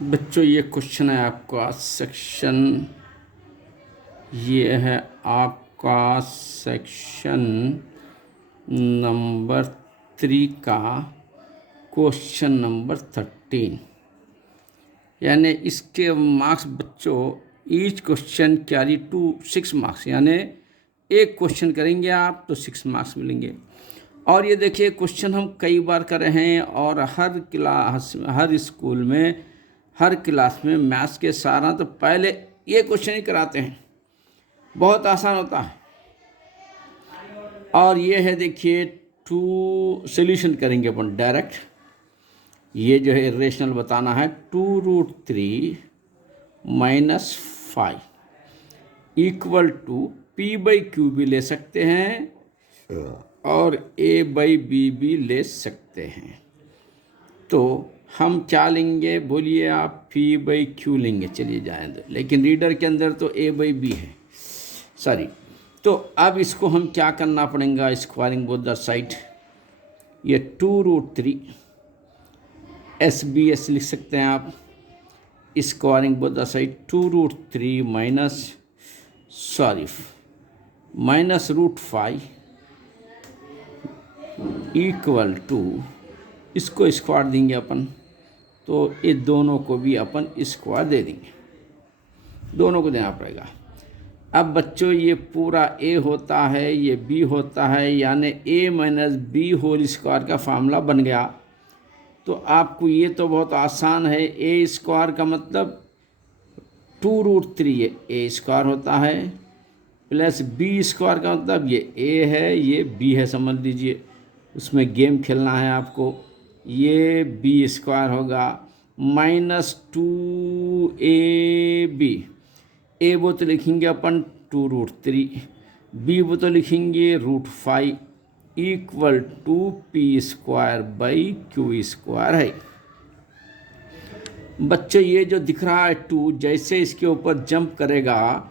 बच्चों ये क्वेश्चन है आपका सेक्शन, ये है आपका सेक्शन नंबर 3 का क्वेश्चन नंबर 13। यानी इसके मार्क्स बच्चों each question carry to 6 marks, यानी एक क्वेश्चन करेंगे आप तो 6 मार्क्स मिलेंगे। और ये देखिए क्वेश्चन हम कई बार कर रहे हैं और हर स्कूल में हर क्लास में मैथ्स के सारा तो पहले ये क्वेश्चन ही कराते हैं, बहुत आसान होता है। और ये है देखिए टू सोल्यूशन करेंगे अपन डायरेक्ट। ये जो है रेशनल बताना है 2√3 - 5 इक्वल टू P/Q भी ले सकते हैं और A/B भी ले सकते हैं। तो हम क्या लेंगे बोलिए आप? P/Q लेंगे, चलिए जाए दो, लेकिन रीडर के अंदर तो A/B है, सॉरी। तो अब इसको हम क्या करना पड़ेगा? Squaring both the side. ये 2√3 SBS लिख सकते हैं आप। Squaring both the side 2√3 -√5 equal to, इसको स्क्वायर देंगे अपन, तो ये दोनों को भी अपन स्क्वायर दे देंगे, दोनों को देना पड़ेगा। अब बच्चों ये पूरा A होता है, ये B होता है, यानी A - B होल स्क्वायर का फार्मूला बन गया। तो आपको ये तो बहुत आसान है, A स्क्वायर का मतलब 2√3 ये A स्क्वायर होता है, प्लस B स्क्वायर का मतलब ये A है, ये B है, समझ लीजिए। उसमें गेम खेलना है आपको। ये B स्क्वायर होगा -2AB। A वो तो लिखेंगे अपन 2√3, B वो तो लिखेंगे √5 इक्वल टू P²/Q² है। बच्चे ये जो दिख रहा है 2, जैसे इसके ऊपर जंप करेगा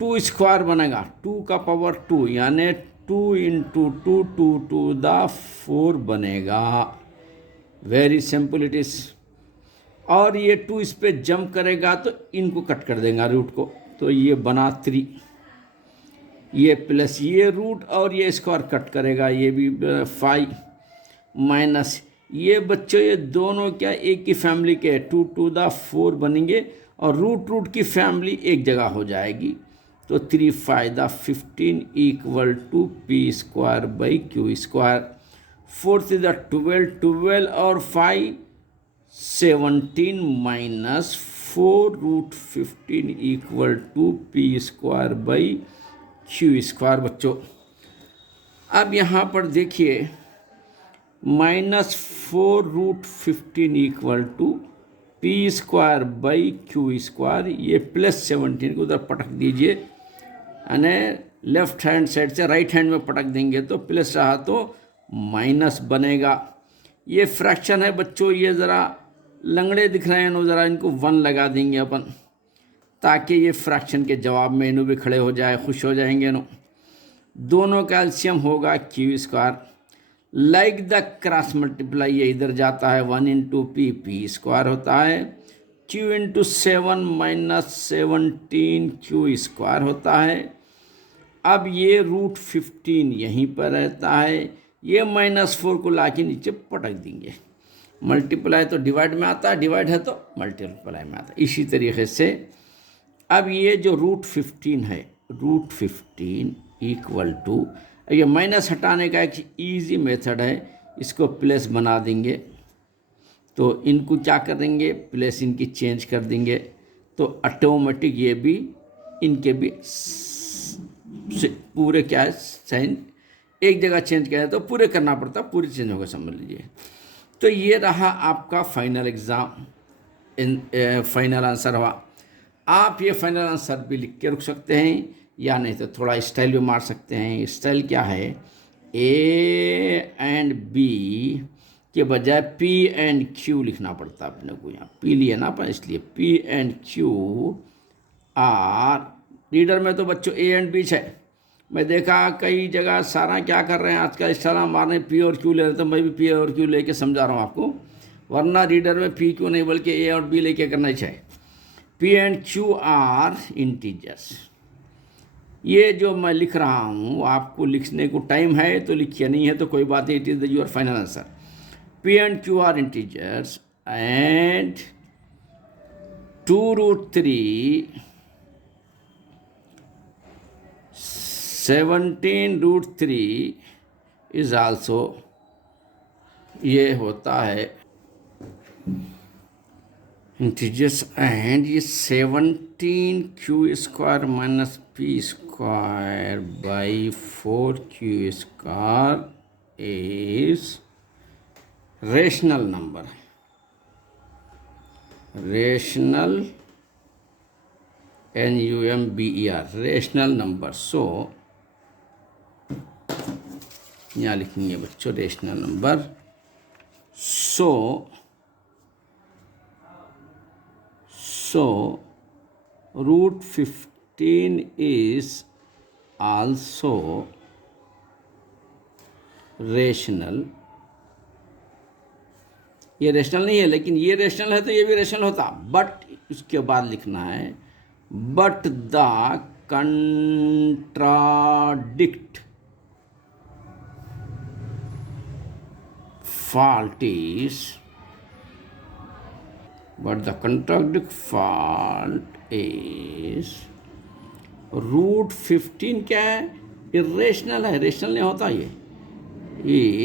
2 स्क्वायर बनेगा, 2 का पावर 2, यानी 2 × 2 2 × 4 बनेगा। Very simple it is. और ये 2 इस पे जंप करेगा तो इनको कट कर देगा रूट को, तो ये बना 3, ये प्लस ये रूट और ये स्क्वायर कट करेगा, ये भी 5 माइनस ये बच्चों ये दोनों क्या एक ही फैमिली के 2 × 4 बनेंगे और रूट की फैमिली एक जगह हो जाएगी। तो 3 × 5 = 15 इक्वल टू P²/Q²। 4 × 12 और 5 17 - 4√15 इक्वल टू P²/Q² बच्चों। अब यहाँ पर देखिए -4√15 इक्वल टू P²/Q², ये +17 को उधर पटक दीजिए, यानी लेफ्ट हैंड साइड से राइट हैंड में पटक देंगे तो प्लस रहा तो माइनस बनेगा। ये फ्रैक्शन है बच्चों, ये ज़रा लंगड़े दिख रहे हैं, ज़रा इनको 1 लगा देंगे अपन, ताकि ये फ्रैक्शन के जवाब में इन्हों भी खड़े हो जाए, खुश हो जाएंगे नो। दोनों का एलसीएम होगा Q²। Like the cross multiply, ये इधर जाता है 1 × P² होता है, Q × 7 - 17 Q² होता है। अब ये √15 यहीं पर रहता है, ये -4 को लाके नीचे पटक देंगे। मल्टीप्लाई तो डिवाइड में आता है, डिवाइड है तो मल्टीप्लाई में आता है, इसी तरीके से। अब ये जो √15 है, √15 इक्वल टू, ये माइनस हटाने का एक इजी मेथड है, इसको प्लस बना देंगे, तो इनको क्या कर देंगे? प्लस इनकी चेंज कर देंगे, तो ऑटोमेटिक ये भी इनके भी पूरे क्या है साइन एक जगह चेंज करें तो पूरे करना पड़ता, पूरे चेंज होगा, समझ लीजिए। तो ये रहा आपका फाइनल एग्ज़ाम, फाइनल आंसर हुआ। आप ये फाइनल आंसर भी लिख के रख सकते हैं, या नहीं तो थोड़ा स्टाइल भी मार सकते हैं। स्टाइल क्या है? A and B के बजाय P and Q लिखना पड़ता है अपने को, यहाँ P लिया ना अपन, इसलिए P and Q are. Reader में तो बच्चों A and B है, मैं देखा कई जगह सारा क्या कर रहे हैं आजकल, इशारा मारने P और Q ले रहे, तो मैं भी P और Q लेके समझा रहा हूँ आपको। वरना रीडर में पी क्यू नहीं बल्कि ए और बी लेके करना चाहिए। P and q are integers. ये जो मैं लिख रहा हूँ आपको लिखने को टाइम है तो लिखिए, नहीं है तो कोई बात नहीं, it is the your final answer. P and q are integers and 2√3 17√3 is also, ये होता है इंटीजर्स एंड ये 17q² minus p² by 4q² is rational number, rational NUMBER rational number. So यहाँ लिखेंगे बच्चों rational number. So √15 is also rational. ये रेशनल नहीं है लेकिन ये रेशनल है तो ये भी रेशनल होता, बट उसके बाद लिखना है but the contradict fault is, but the contradict fault is √15 क्या है, इरेशनल है, रेशनल नहीं होता, ये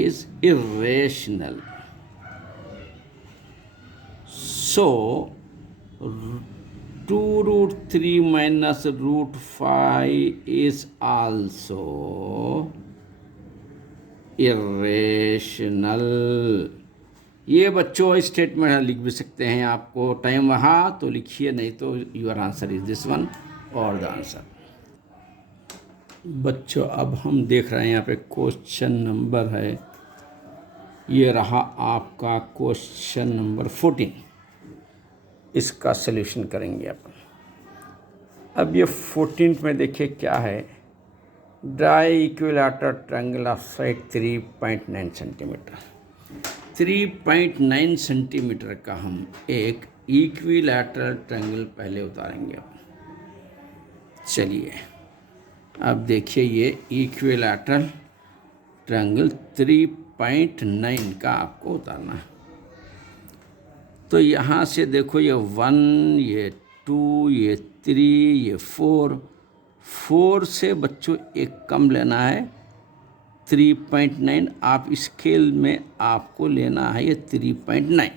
is irrational. So 2√3 minus √5 is also irrational. ये बच्चों स्टेटमेंट लिख भी सकते हैं, आपको टाइम रहा तो लिखिए, नहीं तो your answer is this one और द आंसर। बच्चों अब हम देख रहे हैं यहाँ पे क्वेश्चन नंबर है, ये रहा आपका क्वेश्चन नंबर 14। इसका सल्यूशन करेंगे अपन। अब ये 14 में देखिए क्या है, dry equilateral triangle of side 3.9 centimetre. 3.9 centimetre का हम एक इक्विलैटरल ट्रायंगल पहले उतारेंगे। चलिए अब देखिए ये इक्विलैटरल ट्रायंगल 3.9 का आपको उतारना है। तो यहाँ से देखो ये 1, ये 2, ये 3, ये 4 से बच्चों एक कम लेना है 3.9। आप स्केल में आपको लेना है ये 3.9।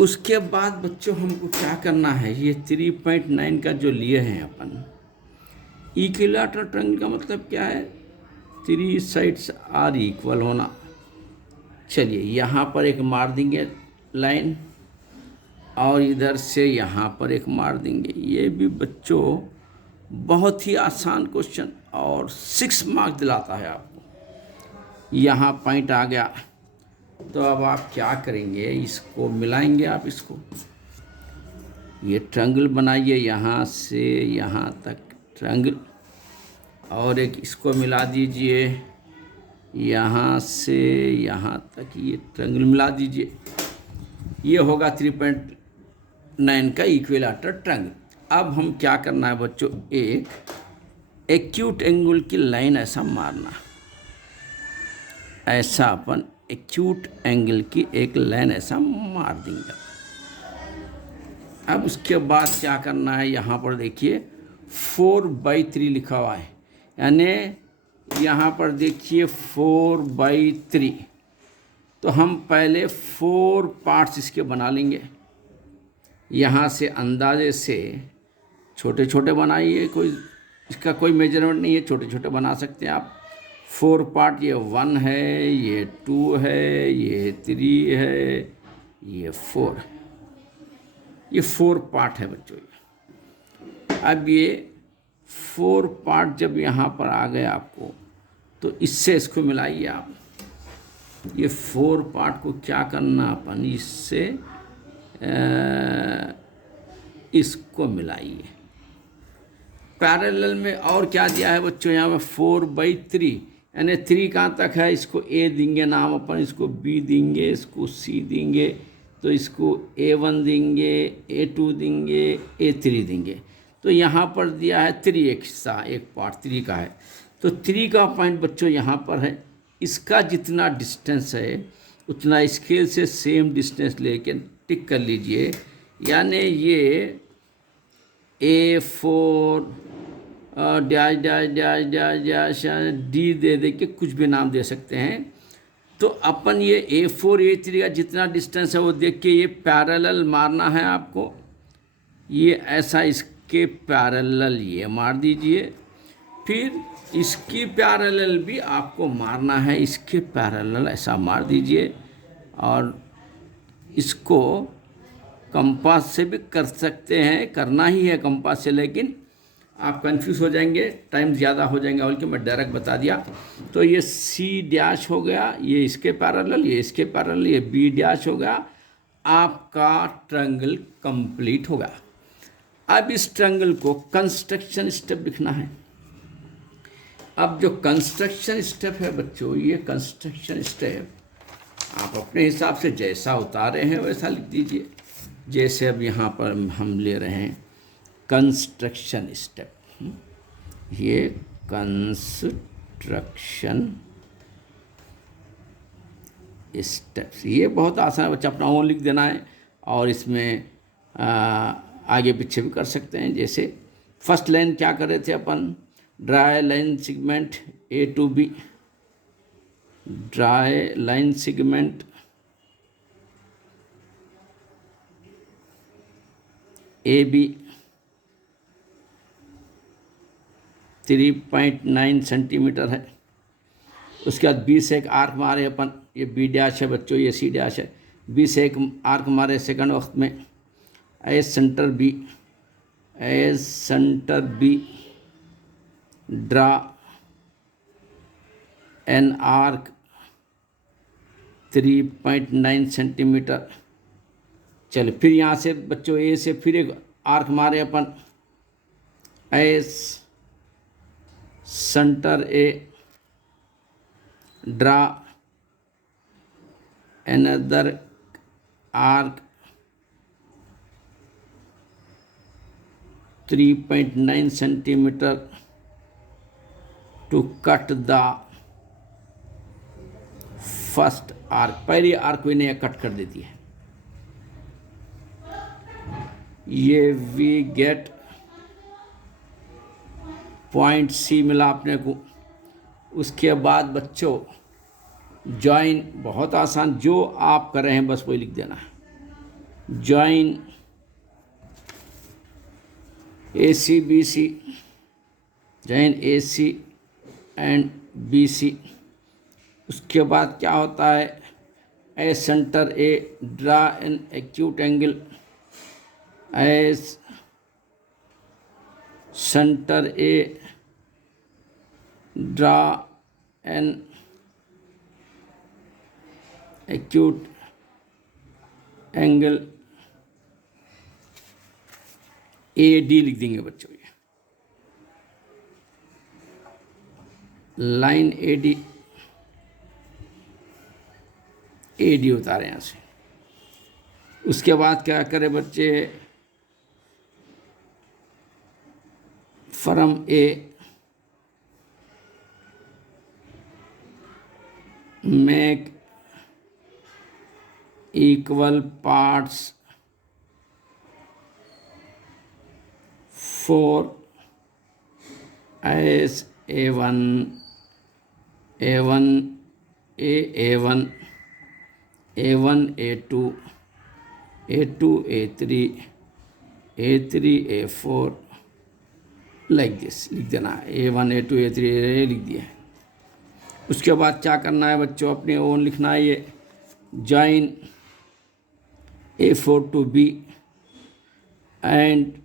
उसके बाद बच्चों हमको क्या करना है, ये 3.9 का जो लिए हैं अपन, इक्विलैटरल ट्रायंगल का मतलब क्या है, 3 साइड्स आर इक्वल होना। चलिए यहाँ पर एक मार देंगे लाइन और इधर से यहाँ पर एक मार देंगे। ये भी बच्चों बहुत ही आसान क्वेश्चन और 6 मार्क्स दिलाता है आपको। यहाँ पॉइंट आ गया तो अब आप क्या करेंगे, इसको मिलाएंगे। आप इसको ये ट्रायंगल बनाइए, यहाँ से यहाँ तक ट्रायंगल, और एक इसको मिला दीजिए, यहाँ से यहाँ तक ये ट्रायंगल मिला दीजिए। ये होगा 3.9 का इक्विलैटरल ट्रायंगल। अब हम क्या करना है बच्चों, एक एक्यूट एंगल की लाइन ऐसा मारना, ऐसा अपन एक्यूट एंगल की एक लाइन ऐसा मार देंगे। अब उसके बाद क्या करना है, यहाँ पर देखिए 4/3 लिखा हुआ है, यानी यहाँ पर देखिए 4/3। तो हम पहले 4 पार्ट्स इसके बना लेंगे। यहाँ से अंदाजे से छोटे छोटे बनाइए, कोई इसका कोई मेजरमेंट नहीं है, छोटे छोटे बना सकते हैं आप। 4 पार्ट, ये 1 है, ये 2 है, ये 3 है, ये 4, ये 4 पार्ट है बच्चों। अब ये 4 पार्ट जब यहाँ पर आ गए आपको, तो इससे इसको मिलाइए आप। ये 4 पार्ट को क्या करना अपन, इससे इसको मिलाइए। पैरेलल में और क्या दिया है बच्चों, यहाँ पे 4/3, यानी 3 कहाँ तक है, इसको ए देंगे नाम अपन, इसको बी देंगे, इसको सी देंगे, तो इसको A1 देंगे, A2 देंगे, A3 देंगे। तो यहाँ पर दिया है 3 एक हिस्सा, एक पार्ट 3 का है। तो 3 का पॉइंट बच्चों यहाँ पर है, इसका जितना डिस्टेंस है उतना स्केल से सेम डिस्टेंस लेके टिक कर लीजिए। यानी ये A4 dash dash dash dash dash D दे के कुछ भी नाम दे सकते हैं। तो अपन ये A4 A3 का जितना डिस्टेंस है वो देख के ये पैरेलल मारना है आपको, ये ऐसा इसके पैरेलल ये मार दीजिए, फिर इसकी पैरेलल भी आपको मारना है, इसके पैरेलल ऐसा मार दीजिए। और इसको कंपास से भी कर सकते हैं, करना ही है कंपास से, लेकिन आप कंफ्यूज हो जाएंगे, टाइम ज़्यादा हो जाएंगे, बल्कि मैं डायरेक्ट बता दिया। तो ये सी डैश हो गया, ये इसके पैरेलल, ये इसके पैरेलल, ये बी डैश हो गया, आपका ट्रायंगल कंप्लीट होगा। अब इस ट्रायंगल को कंस्ट्रक्शन स्टेप लिखना है। अब जो कंस्ट्रक्शन स्टेप है बच्चों, ये कंस्ट्रक्शन स्टेप आप अपने हिसाब से जैसा उतारे हैं वैसा लिख दीजिए। जैसे अब यहाँ पर हम ले रहे हैं कंस्ट्रक्शन स्टेप, ये कंस्ट्रक्शन स्टेप्स, ये बहुत आसान है बच्चा, अपना ओन लिख देना है। और इसमें आगे पीछे भी कर सकते हैं। जैसे फर्स्ट लाइन क्या कर रहे थे अपन, draw line segment A to B, draw line segment AB 3.9 centimetre है। उसके बाद B से एक आर्क मारे अपन, ये B डैश है बच्चों, ये C डैश है। B से एक आर्क मारे सेकंड वक्त में, as centre B draw an arc 3.9 centimetre. चलो फिर यहाँ से बच्चों A से फिर एक आर्क मारे अपन, as centre A draw another arc 3.9 centimeter to cut the first arc। पहली आर्क को इन्हें कट कर देती है। ये वी गेट पॉइंट C मिला अपने को। उसके बाद बच्चों जॉइन, बहुत आसान, जो आप कर रहे हैं बस वही लिख देना है। Join AC BC, join AC and BC। उसके बाद क्या होता है, as centre A draw an acute angle, as centre A draw an acute angle AD लिख देंगे बच्चों। ये लाइन AD उतारे यहाँ से। उसके बाद क्या करें बच्चे, from A make equal parts for as A1 A1 A2 A3 A4 like this लिख देना है। A1 A2 A3 लिख दिया है। उसके बाद क्या करना है बच्चों, अपने ओन लिखना है। ये join A4 to B and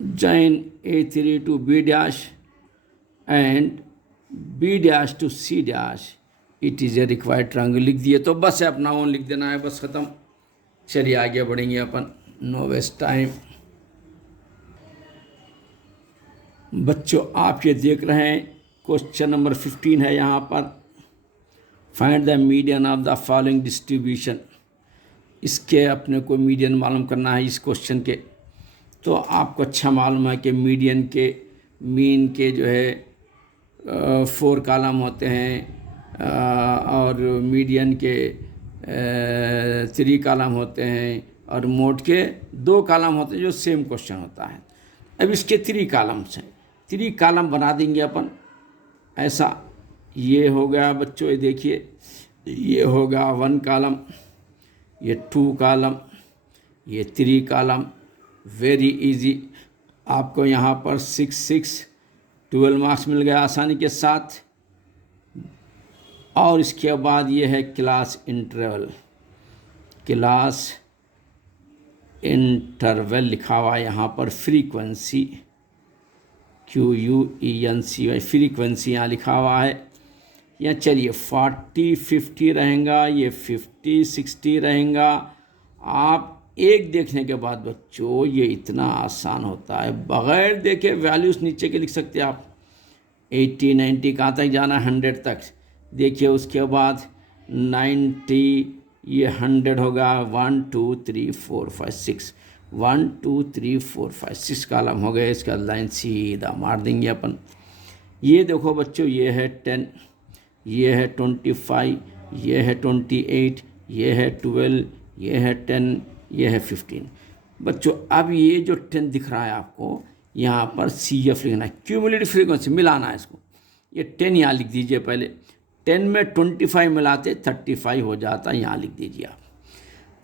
join A3 to B dash and B dash to C dash, it is a required triangle लिख दिए। तो बस है, अपना ओन लिख देना है, बस ख़त्म। चलिए आगे बढ़ेंगे अपन, नो वेस्ट टाइम। बच्चों आप ये देख रहे हैं क्वेश्चन नंबर 15 है यहाँ पर, find the median of the following distribution. इसके अपने को मीडियन मालूम करना है इस क्वेश्चन के। तो आपको अच्छा मालूम है कि मीडियन के मीन के जो है 4 कॉलम होते हैं और मीडियन के 3 कॉलम होते हैं और मोड के 2 कॉलम होते हैं जो सेम क्वेश्चन होता है। अब इसके 3 कॉलम्स हैं, 3 कॉलम बना देंगे अपन ऐसा। ये हो गया बच्चों, ये देखिए, ये होगा 1 कॉलम, ये 2 कॉलम, ये 3 कॉलम। वेरी इजी, आपको यहाँ पर 12 मार्क्स मिल गया आसानी के साथ। और इसके बाद ये है क्लास इंटरवल, क्लास इंटरवल लिखा हुआ है यहाँ पर, फ्रीक्वेंसी QUENCY, फ्रीक्वेंसी यहाँ लिखा हुआ है। या चलिए 40 50 रहेगा, ये 50 60 रहेगा। आप एक देखने के बाद बच्चों ये इतना आसान होता है, बग़ैर देखे वैल्यूज़ नीचे के लिख सकते हैं आप। 80 90 कहाँ तक जाना, 100 तक। देखिए उसके बाद 90, ये 100 होगा। 1 2 3 4 5 6, 1 2 3 4 5 6 कॉलम हो गए। इसका लाइन सीधा मार देंगे अपन। ये देखो बच्चों, ये है 10, ये है 25, ये है 28, ये है 12, ये है 10, ये है 15। बच्चों अब ये जो 10 दिख रहा है आपको, यहाँ पर CF लिखना है, क्यूमुलेटिव फ्रीक्वेंसी मिलाना है इसको। ये 10 यहाँ लिख दीजिए पहले। 10 में 25 मिलाते 35 हो जाता है, यहाँ लिख दीजिए आप।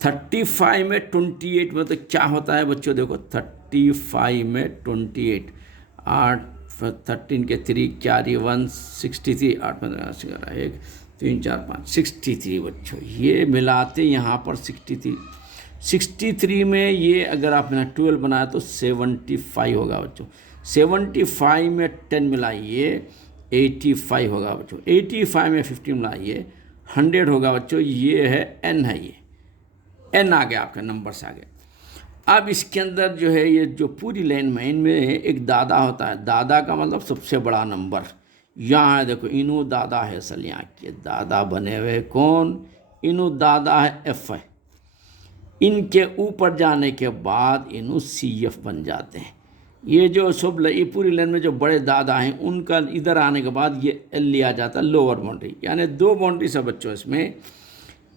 35 में 28 में तो क्या होता है बच्चों, देखो 35 में 28, 8 13 के 3 4 1 63, 8 15 1 3 4 5 63 बच्चों। ये मिलाते यहाँ पर 63 में ये अगर आप 12 बनाए तो 75 होगा बच्चों। 75 में 10 मिलाइए 85 होगा बच्चों। 85 में 50 मिलाइए 100 होगा बच्चों। ये है N, है ये N आ गया आपका, नंबर से आ गया। अब इसके अंदर जो है ये जो पूरी लाइन में इनमें एक दादा होता है। दादा का मतलब सबसे बड़ा नंबर। यहाँ है देखो, इनू दादा है असल, यहाँ के दादा बने हुए कौन, इनू दादा है F है। इनके ऊपर जाने के बाद इनू CF बन जाते हैं। ये जो सब ये पूरी लाइन में जो बड़े दादा हैं उनका इधर आने के बाद ये L लिया जाता है लोअर बाउंड्री। यानी 2 बाउंड्री से बच्चों इसमें,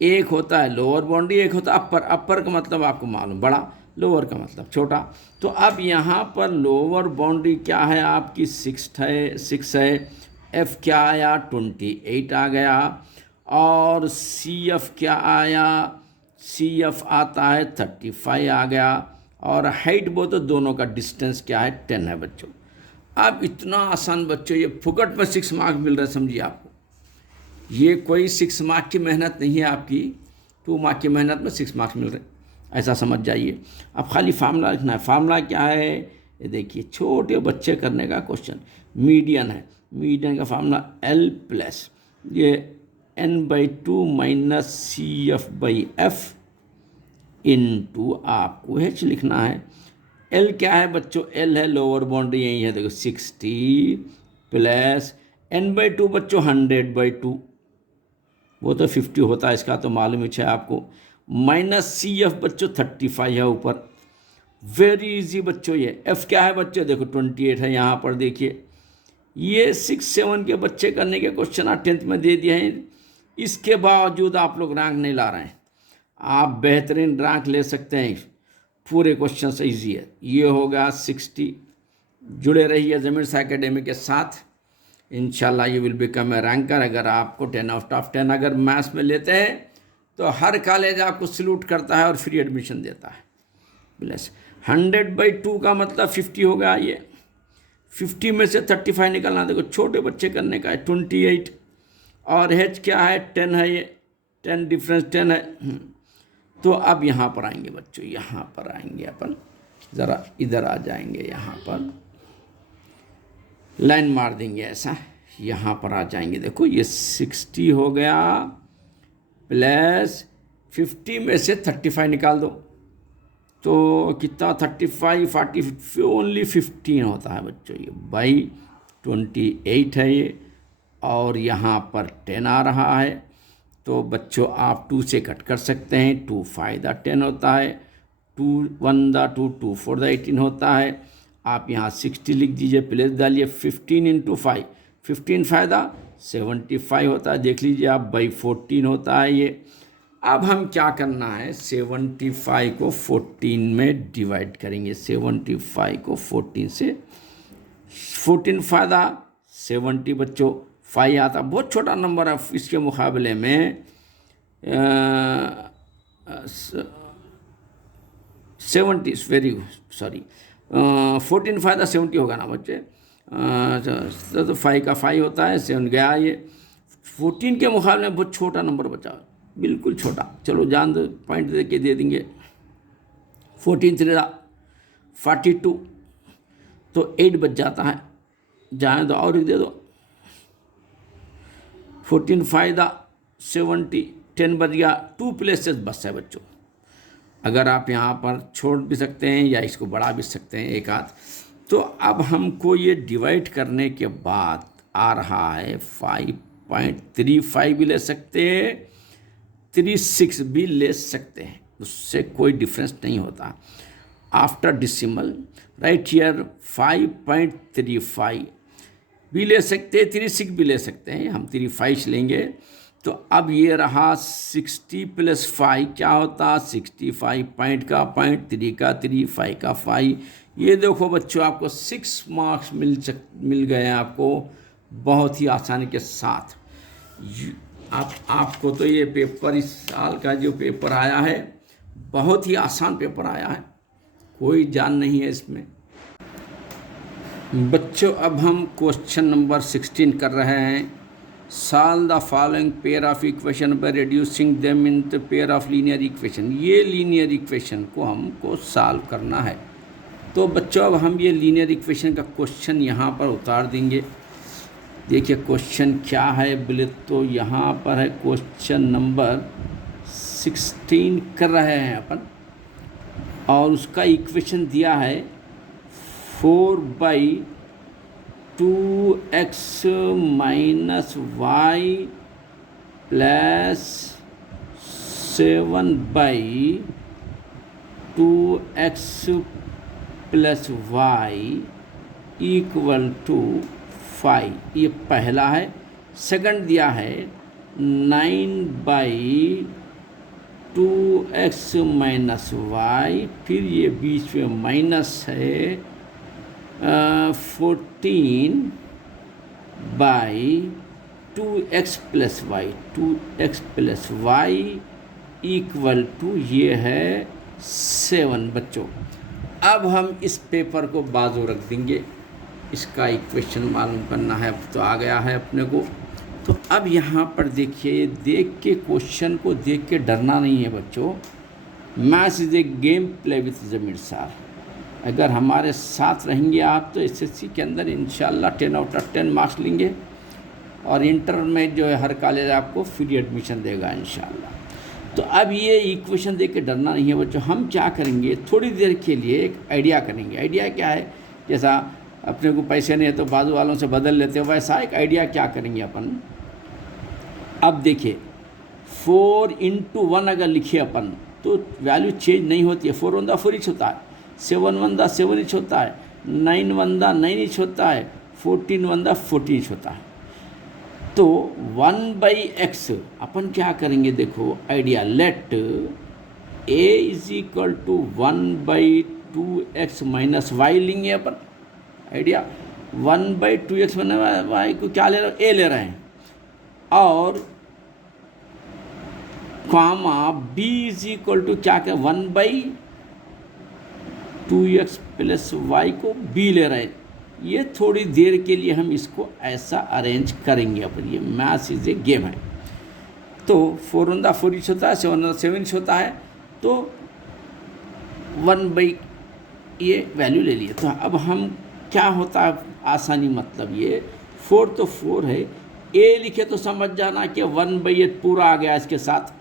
एक होता है लोअर बाउंड्री, एक होता है अपर। अपर का मतलब आपको मालूम बड़ा, लोअर का मतलब छोटा। तो अब यहाँ पर लोअर बाउंड्री क्या है आपकी 6 है। F क्या आया 28 आ गया। और CF क्या आया, CF आता है 35 आ गया। और हाइट वो तो दोनों का डिस्टेंस क्या है 10 है बच्चों। अब इतना आसान बच्चों, ये फुकट में 6 मार्क्स मिल रहे हैं, समझिए आपको। ये कोई 6 मार्क्स की मेहनत नहीं है आपकी, 2 मार्क्स की मेहनत में 6 मार्क्स मिल रहे हैं, ऐसा समझ जाइए। अब खाली फार्मूला लिखना है। फार्मूला क्या है, ये देखिए, छोटे बच्चे करने का क्वेश्चन। मीडियन है, मीडियन का फार्मूला L प्लस ये N/2 माइनस CF/F इनटू आपको H लिखना है। L क्या है बच्चों, L है लोअर बाउंड्री, यही है देखो 60 प्लस N/2 बच्चों 100/2, वो तो 50 होता है, इसका तो मालूम ही है आपको। माइनस CF बच्चों 35 है ऊपर। वेरी इजी बच्चों। ये F क्या है बच्चों, देखो 28 है यहाँ पर। देखिए ये 6 7 के बच्चे करने के क्वेश्चन 10th में दे दिए हैं। इसके बावजूद आप लोग रैंक नहीं ला रहे हैं। आप बेहतरीन रैंक ले सकते हैं, पूरे क्वेश्चन से ईजी है। ये होगा 60। जुड़े रहिए ज़मीर्स एकेडमी के साथ, इंशाल्लाह you will become a ranker. अगर आपको 10 आउट ऑफ 10 अगर मैथ्स में लेते हैं तो हर कॉलेज आपको सल्यूट करता है और फ्री एडमिशन देता है। प्लस 100/2 का मतलब 50 होगा। ये 50 में से 35 निकालना, देखो छोटे बच्चे करने का है 28। और H क्या है 10 है, ये 10 डिफरेंस 10 है। तो अब यहाँ पर आएंगे बच्चों, यहाँ पर आएंगे अपन, ज़रा इधर आ जाएंगे, यहाँ पर लाइन मार देंगे ऐसा, यहाँ पर आ जाएंगे। देखो ये 60 हो गया प्लस 50 में से 35 निकाल दो तो कितना 35 40 ओनली 15 होता है बच्चों। ये बाई 28 है ये, और यहाँ पर 10 आ रहा है। तो बच्चों आप 2 से कट कर सकते हैं। 2 फायदा 10 होता है, 2 1 द 2 2 4 द 18 होता है। आप यहाँ 60 लिख दीजिए, प्लेस डालिए 15 × 5, 15 फायदा 75 होता है। देख लीजिए आप, बाई 14 होता है ये। अब हम क्या करना है, 75 को 14 में डिवाइड करेंगे। 75 को 14 से, 14 फायदा 70 बच्चों, 5 आता, बहुत छोटा नंबर है इसके मुकाबले में। 70 वेरी सॉरी, 14 फायदा 70 होगा ना बच्चे। तो 5 का 5 होता है, 7 गया ये। 14 के मुकाबले में बहुत छोटा नंबर बचा, बिल्कुल छोटा। चलो जान दो, पॉइंट दे के दे देंगे। 14 3 42, तो 8 बच जाता है। जाए तो और दे दो। 14 फायदा 70, 10 बच गया। 2 प्लेसेस बस है बच्चों। अगर आप यहाँ पर छोड़ भी सकते हैं या इसको बढ़ा भी सकते हैं एक आध। तो अब हमको ये डिवाइड करने के बाद आ रहा है 5.35 भी ले सकते हैं, 36 भी ले सकते हैं, उससे कोई डिफरेंस नहीं होता। आफ्टर डिसिमल राइट हियर 5.35 भी ले सकते हैं, 36 भी ले सकते हैं। हम 35 लेंगे। तो अब ये रहा 60 + 5 क्या होता, 65 पॉइंट का पॉइंट, 3 का 3, 5 का 5। ये देखो बच्चों, आपको 6 मार्क्स मिल गए हैं आपको बहुत ही आसानी के साथ। आपको तो ये पेपर, इस साल का जो पेपर आया है बहुत ही आसान पेपर आया है, कोई जान नहीं है इसमें बच्चों। अब हम क्वेश्चन नंबर 16 कर रहे हैं। Solve the following pair of equation by reducing them into pair of linear equation. ये लीनियर इक्वेशन को हमको सॉल्व करना है। तो बच्चों अब हम ये लीनियर इक्वेशन का क्वेश्चन यहाँ पर उतार देंगे। देखिए क्वेश्चन क्या है बोले तो यहाँ पर है क्वेश्चन नंबर 16 कर रहे हैं अपन, और उसका इक्वेशन दिया है 4/2x - y + 7/2x + y = 5। ये पहला है। सेकंड दिया है 9/2x - y, फिर ये बीच में माइनस है 14/2x + y, 2x + y = ये है 7 बच्चों। अब हम इस पेपर को बाजू रख देंगे, इसका इक्वेशन मालूम करना है। अब तो आ गया है अपने को। तो अब यहाँ पर देखिए, देख के क्वेश्चन को देख के डरना नहीं है बच्चों। Maths is a game, play with Zameer sir. अगर हमारे साथ रहेंगे आप तो एसएससी के अंदर इंशाल्लाह 10/10 मार्क्स लेंगे, और इंटर में जो है हर कॉलेज आपको फ्री एडमिशन देगा इंशाल्लाह। तो अब ये इक्वेशन देख के डरना नहीं है बच्चों। हम क्या करेंगे, थोड़ी देर के लिए एक आइडिया करेंगे। आइडिया क्या है, जैसा अपने को पैसे नहीं है तो बाजू वालों से बदल लेते हो, वैसा एक आइडिया क्या करेंगे अपन। अब देखिए 4 × 1 अगर लिखे अपन तो वैल्यू चेंज नहीं होती है। 4 1 4 each होता है, 7 1 7 each होता है, 9 1 9 each होता है, 14 1 14 each होता है। तो 1/x अपन क्या करेंगे, देखो idea, late a = 1/2x - y लेंगे अपन। आइडिया 1/2x - y को क्या ले रहे हैं, a ले रहे हैं, और कॉमा b = क्या क्या 1/2x + y को b ले रहे हैं। ये थोड़ी देर के लिए हम इसको ऐसा अरेंज करेंगे अपन। ये मैथ्स इज ए गेम है। तो 4 1 4 each होता है, 7 1 7 each होता है, तो 1/ ये वैल्यू ले लिए। तो अब हम क्या होता है आसानी, मतलब ये 4 तो 4 है, a लिखे तो समझ जाना कि 1/8 पूरा आ गया इसके साथ,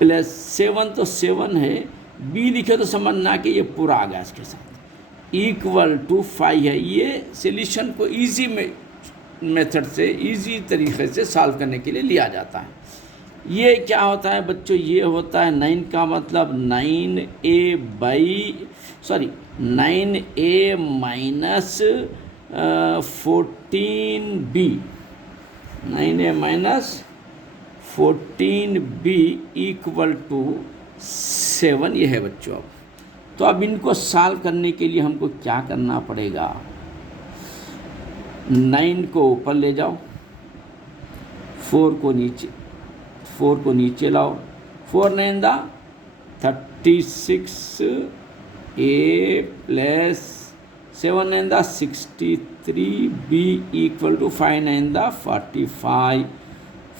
+ 7 तो 7 है, बी लिखे तो समझना कि ये पूरा आ गया इसके साथ, इक्वल टू 5 है। ये सॉल्यूशन को इजी मेथड से, इजी तरीके से सॉल्व करने के लिए लिया जाता है। ये क्या होता है बच्चों, ये होता है 9 का मतलब 9a minus 14b, 9a minus 14b equal to 7, ये है बच्चों। अब तो अब इनको सॉल्व करने के लिए हमको क्या करना पड़ेगा, 9 को ऊपर ले जाओ, 4 को नीचे लाओ, 4 9 दा 36a प्लस 7 9 दा 63b इक्वल टू 5 9 दा 45,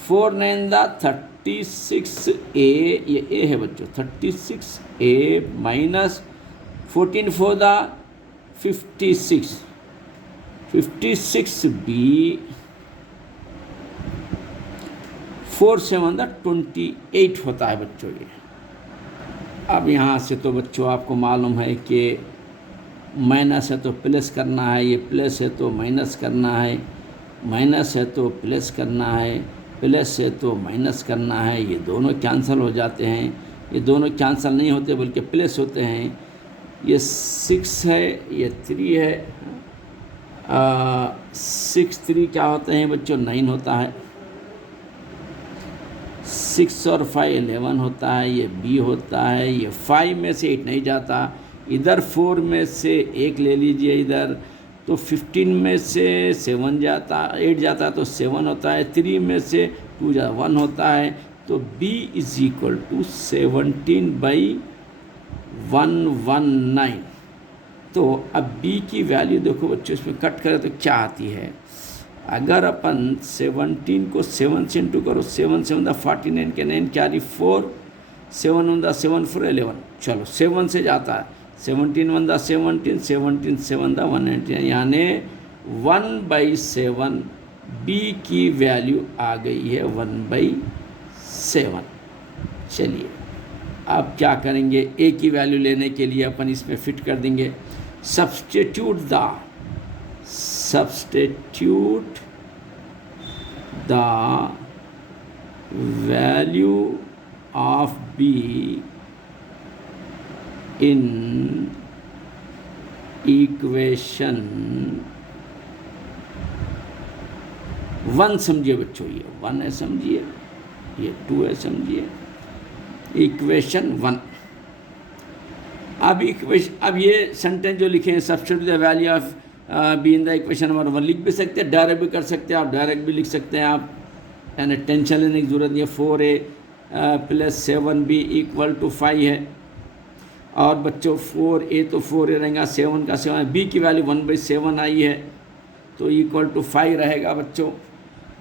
4 9 दा 36a, ये a है बच्चों, 36a माइनस 14 4 दा 56b 4 7 दा 28 होता है बच्चों ये। अब यहाँ से तो बच्चों आपको मालूम है कि माइनस है तो प्लस करना है, ये प्लस है तो माइनस करना है, माइनस है तो प्लस करना है, प्लस है तो माइनस करना है। ये दोनों कैंसिल हो जाते हैं, ये दोनों कैंसिल नहीं होते बल्कि प्लस होते हैं। ये 6 है, ये 3 है, 6 3 क्या होते हैं बच्चों, 9 होता है, 6 और 5 11 होता है, ये b होता है। ये 5 में से 8 नहीं जाता, इधर 4 में से 1 ले लीजिए इधर, तो 15 में से 7 जाता, 8 जाता तो 7 होता है, 3 में से 2 जा 1 होता है, तो b इज इक्वल टू 17/119। तो अब b की वैल्यू देखो बच्चों, इसमें कट करें तो क्या आती है, अगर अपन 17 को 7 से इंटू करो, 7 7 दा 49 के 9 कैरी 4, 7 1 दा 7 4 11, चलो 7 से जाता है, 17 1 दा 17, 17 7 दा 119, यानी 1/7 b की वैल्यू आ गई है 1/7। चलिए अब क्या करेंगे, a की वैल्यू लेने के लिए अपन इसमें फिट कर देंगे, substitute the value of b in equation 1 समझिए बच्चों, ये 1 है समझिए, ये 2 है समझिए, इक्वेशन 1। अब ये सेंटेंस जो लिखे हैं, substitute the value of be in the equation number 1 लिख भी सकते हैं, डायरेक्ट भी कर सकते हैं, आप डायरेक्ट भी लिख सकते हैं आप, यानी टेंशन लेने की ज़रूरत नहीं है। 4a plus 7b equal to 5 है, और बच्चों 4a तो 4a रहेगा, 7 का 7, b की वैल्यू 1/7 आई है तो इक्वल टू 5 रहेगा बच्चों,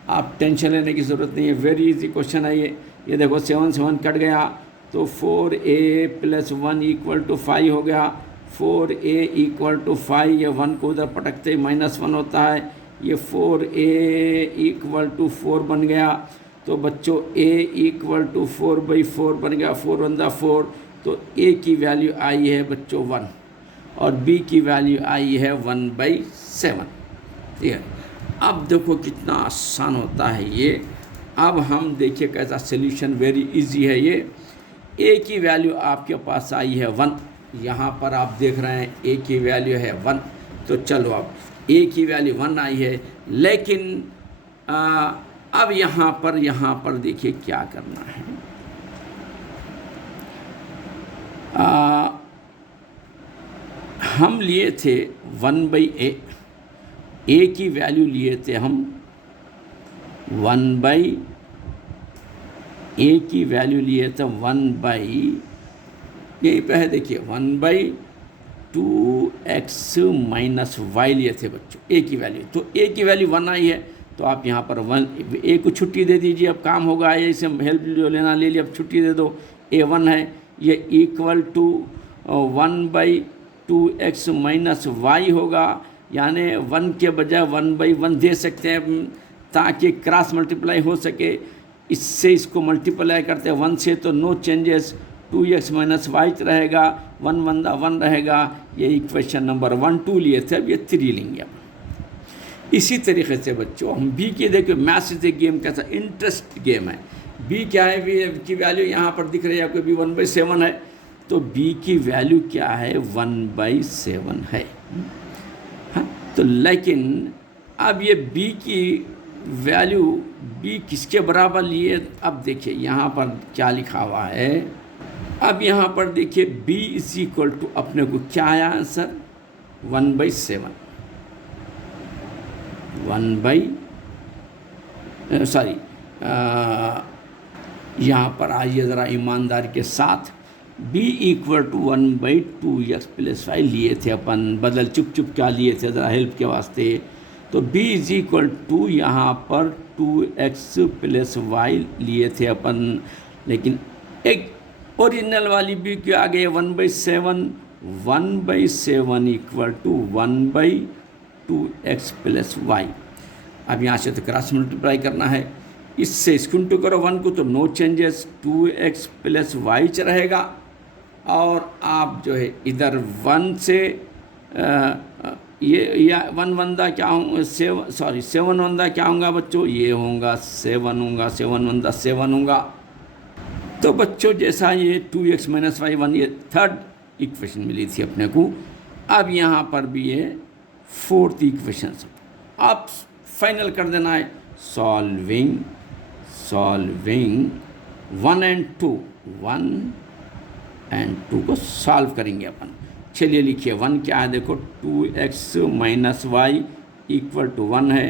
आप टेंशन लेने की ज़रूरत नहीं है, वेरी इजी क्वेश्चन है ये देखो 7 7 कट गया तो 4a प्लस 1 इक्वल टू 5 हो गया, 4a इक्वल टू 5, ये 1 को उधर पटकते ही -1 होता है, ये 4a इक्वल टू 4 बन गया, तो बच्चों a इक्वल टू 4/4 बन गया, 4 1 दा 4, तो a की वैल्यू आई है बच्चों 1 और b की वैल्यू आई है 1/7। ठीक है, अब देखो कितना आसान होता है ये। अब हम देखिए कैसा सॉल्यूशन, वेरी इजी है ये। a की वैल्यू आपके पास आई है 1, यहाँ पर आप देख रहे हैं a की वैल्यू है 1, तो चलो अब a की वैल्यू 1 आई है, लेकिन अब यहाँ पर देखिए क्या करना है। हम लिए थे 1/a, a की वैल्यू लिए थे हम 1/a की वैल्यू लिए थे 1/, यहीं पे है देखिए 1/2x माइनस y लिए थे बच्चों a की वैल्यू, तो a की वैल्यू 1 आई है, तो आप यहाँ पर 1 a को छुट्टी दे दीजिए, अब काम होगा, इसे हेल्प जो लेना ले लिया, अब छुट्टी दे दो, a 1 है, ये equal to 1/2x minus y होगा, यानी 1 के बजाय 1/1 दे सकते हैं ताकि क्रॉस मल्टीप्लाई हो सके, इससे इसको मल्टीप्लाई करते हैं 1 से तो no changes, 2x minus Y रहेगा, 1 1 1 रहेगा। ये इक्वेशन नंबर 1 2 लिए थे, अब ये 3 लेंगे अब। इसी तरीके से बच्चों हम बी की देखिए, मैथ्स इज ए गेम कैसा इंटरेस्ट गेम है। बी क्या है, बी की वैल्यू यहाँ पर दिख रही है आपको, बी 1/7 है, तो बी की वैल्यू क्या है 1/7 है। हाँ, तो लेकिन अब ये बी की वैल्यू बी किसके बराबर लिए, अब देखिए यहाँ पर क्या लिखा हुआ है। अब यहाँ पर देखिए b इज इक्वल टू अपने को क्या आया आंसर 1/7, यहाँ पर आइए ज़रा ईमानदारी के साथ, b equal to 1/2x plus y लिए थे अपन, बदल चुप क्या लिए थे ज़रा हेल्प के वास्ते। तो b इज इक्वल टू यहाँ पर 2x प्लस वाई लिए थे अपन, लेकिन एक ओरिजिनल वाली b के आगे 1/7, 1/7 equal to 1/2x plus Y. अब यहाँ से तो क्रॉस मल्टीप्लाई करना है, इससे स्क्वायर टू करो 1 को तो no changes, 2x plus Y रहेगा। और आप जो है इधर 1 से ये या 1 1 क्या होगा 7 1 क्या होगा बच्चों, ये होगा 7 होगा, 7 1 7 होगा। तो बच्चों जैसा ये 2x माइनस वाई 1 ये थर्ड इक्वेशन मिली थी अपने को, अब यहाँ पर भी ये फोर्थ इक्वेशन आप फाइनल कर देना है। सॉल्विंग 1 and 2 को सॉल्व करेंगे अपन। चलिए लिखिए 1 क्या है देखो, 2x minus y equal to 1 है।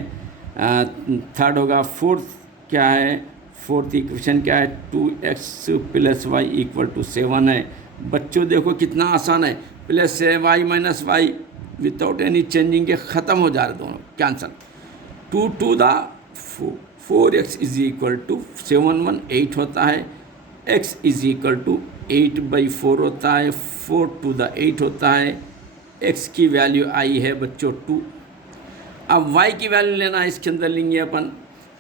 थर्ड होगा फोर्थ क्या है, फोर्थ इक्वेशन क्या है 2x plus Y equal to 7 है। बच्चों देखो कितना आसान है, plus y minus y without any changing के ख़त्म हो जा रहे दोनों, cancel. 2 to the 4x is equal to 7 1 8 होता है, x इज इक्वल टू 8/4 होता है, 4 to the 8 होता है। x की वैल्यू आई है बच्चों 2। अब y की वैल्यू लेना है, इसके अंदर लेंगे अपन।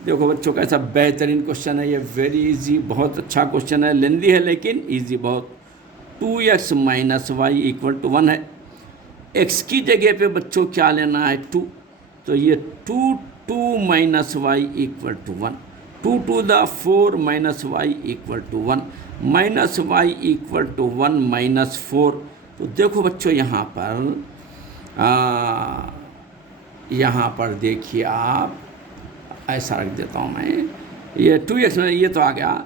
देखो बच्चों कैसा बेहतरीन क्वेश्चन है ये, वेरी इजी, बहुत अच्छा क्वेश्चन है, लेंदी है लेकिन इजी बहुत। 2x minus y equal to 1 है, x की जगह पे बच्चों क्या लेना है 2, तो ये 2 minus y equal to 1, 2 to the 4 minus y equal to 1, minus y equal to 1 minus 4। तो देखो बच्चों यहाँ पर देखिए आप, ऐसा रख देता हूँ मैं, ये 2x में ये तो आ गया।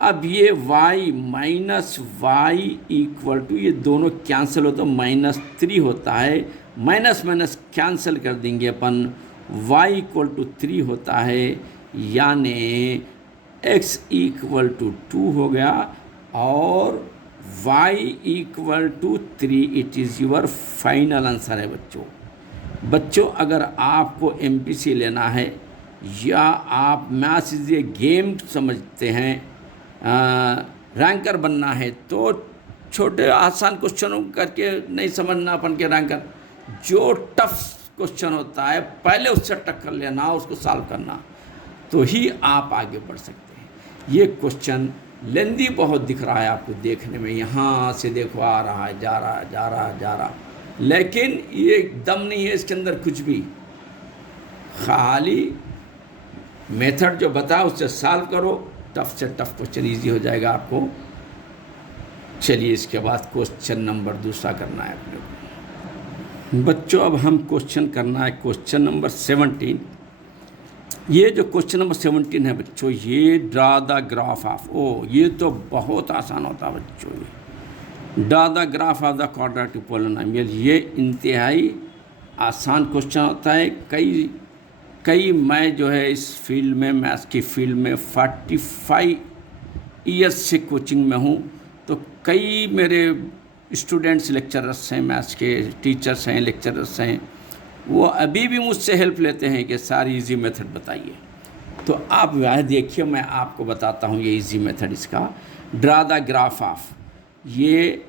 अब ये y minus y equal to, ये दोनों कैंसिल हो तो -3 होता है, माइनस माइनस कैंसिल कर देंगे अपन, y इक्वल टू 3 होता है, यानी x इक्वल टू 2 हो गया और y equal to 3। It is your final answer है बच्चों। अगर आपको MPC लेना है या आप मैथ्स इज ए गेम समझते हैं, रैंकर बनना है, तो छोटे आसान क्वेश्चनों करके नहीं समझना अपन के रैंकर, जो टफ क्वेश्चन होता है पहले उससे टक्कर लेना, उसको सॉल्व करना, तो ही आप आगे बढ़ सकते हैं। ये क्वेश्चन लेंदी बहुत दिख रहा है आपको देखने में, यहाँ से देखो आ रहा है, जा रहा, लेकिन ये दम नहीं है इसके अंदर कुछ भी, खाली मेथड जो बताया उससे सॉल्व करो, टफ से टफ क्वेश्चन इजी हो जाएगा आपको। चलिए इसके बाद क्वेश्चन नंबर दूसरा करना है अपने को बच्चों। अब हम क्वेश्चन करना है क्वेश्चन नंबर 17। ये जो क्वेश्चन नंबर 17 है बच्चों, ये ड्रा द ग्राफ ऑफ, ये तो बहुत आसान होता है बच्चों, draw the graph of the quadratic polynomial. ये इंतहाई आसान क्वेश्चन होता है। कई मैं जो है इस फील्ड में, मैथ्स की फील्ड में 45 ईयर्स से कोचिंग में हूँ, तो कई मेरे स्टूडेंट्स लेक्चरर्स हैं, मैथ्स के टीचर्स हैं, लेक्चरर्स हैं, वो अभी भी मुझसे हेल्प लेते हैं कि सारी इजी मेथड बताइए। तो आप वह देखिए, मैं आपको बताता हूँ ये इजी मेथड इसका। ड्रा द ग्राफ ऑफ, ये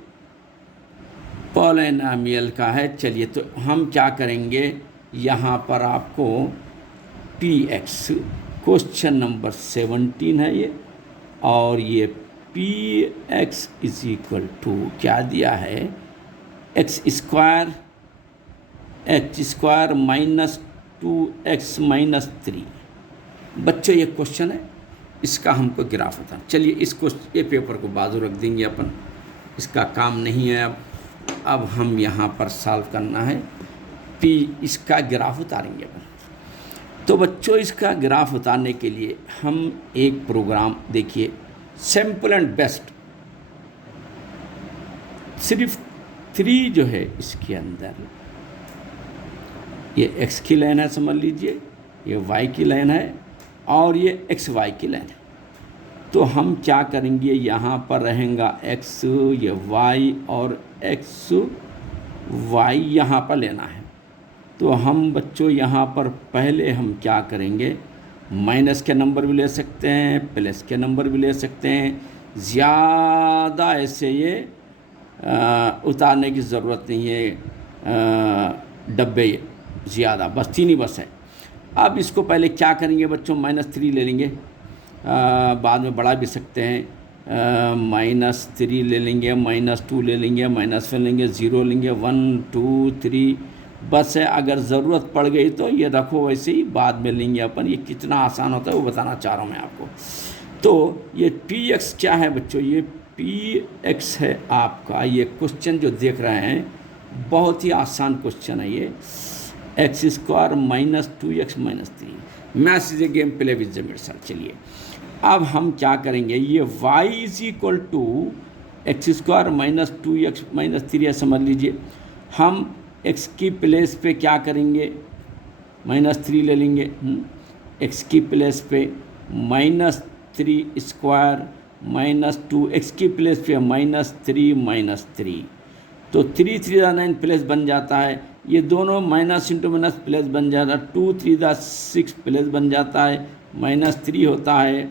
पॉलिनोमियल का है। चलिए तो हम क्या करेंगे, यहाँ पर आपको px क्वेश्चन नंबर 17 है ये, और ये P X is equal to क्या दिया है, एक्स स्क्वायर माइनस 2x-3। बच्चों ये क्वेश्चन है, इसका हमको ग्राफ होता है। चलिए ये पेपर को बाजू रख देंगे अपन, इसका काम नहीं है अब हम यहाँ पर सॉल्व करना है। पी इसका ग्राफ उतारेंगे अपन। तो बच्चों इसका ग्राफ उतारने के लिए हम एक प्रोग्राम देखिए, सिंपल एंड बेस्ट। सिर्फ 3 जो है इसके अंदर, ये x की लाइन है समझ लीजिए, ये y की लाइन है और ये xy की लाइन है। तो हम क्या करेंगे, यहाँ पर रहेगा x, ये y और xy यहाँ पर लेना है। तो हम बच्चों यहाँ पर पहले हम क्या करेंगे, माइनस के नंबर भी ले सकते हैं, प्लस के नंबर भी ले सकते हैं। ज़्यादा ऐसे ये उतारने की ज़रूरत नहीं है, डब्बे ज़्यादा, बस 3 ही बस है। अब इसको पहले क्या करेंगे बच्चों, -3 ले लेंगे, बाद में बढ़ा भी सकते हैं, -3 ले लेंगे, -2 ले लेंगे, -1 लेंगे, 0 लेंगे, 1 2 3 बस है। अगर ज़रूरत पड़ गई तो ये रखो वैसे ही, बाद में लेंगे अपन। ये कितना आसान होता है वो बताना चाह रहा हूँ मैं आपको। तो ये पी एक्स क्या है बच्चों, ये पी एक्स है आपका। ये क्वेश्चन जो देख रहे हैं बहुत ही आसान क्वेश्चन है ये, x² minus 2x-3। Maths is a game play with the middle. चलिए अब हम क्या करेंगे, ये y is equal to x² minus 2x-3 है समझ लीजिए। हम x की प्लेस पे क्या करेंगे, -3 ले लेंगे, x की प्लेस पे -3² -2, x की प्लेस पे -3 तो 3 3 9 प्लस बन जाता है। ये दोनों माइनस इंटू माइनस प्लस बन जाता है, 2 3 6 प्लस बन जाता है, -3 होता है।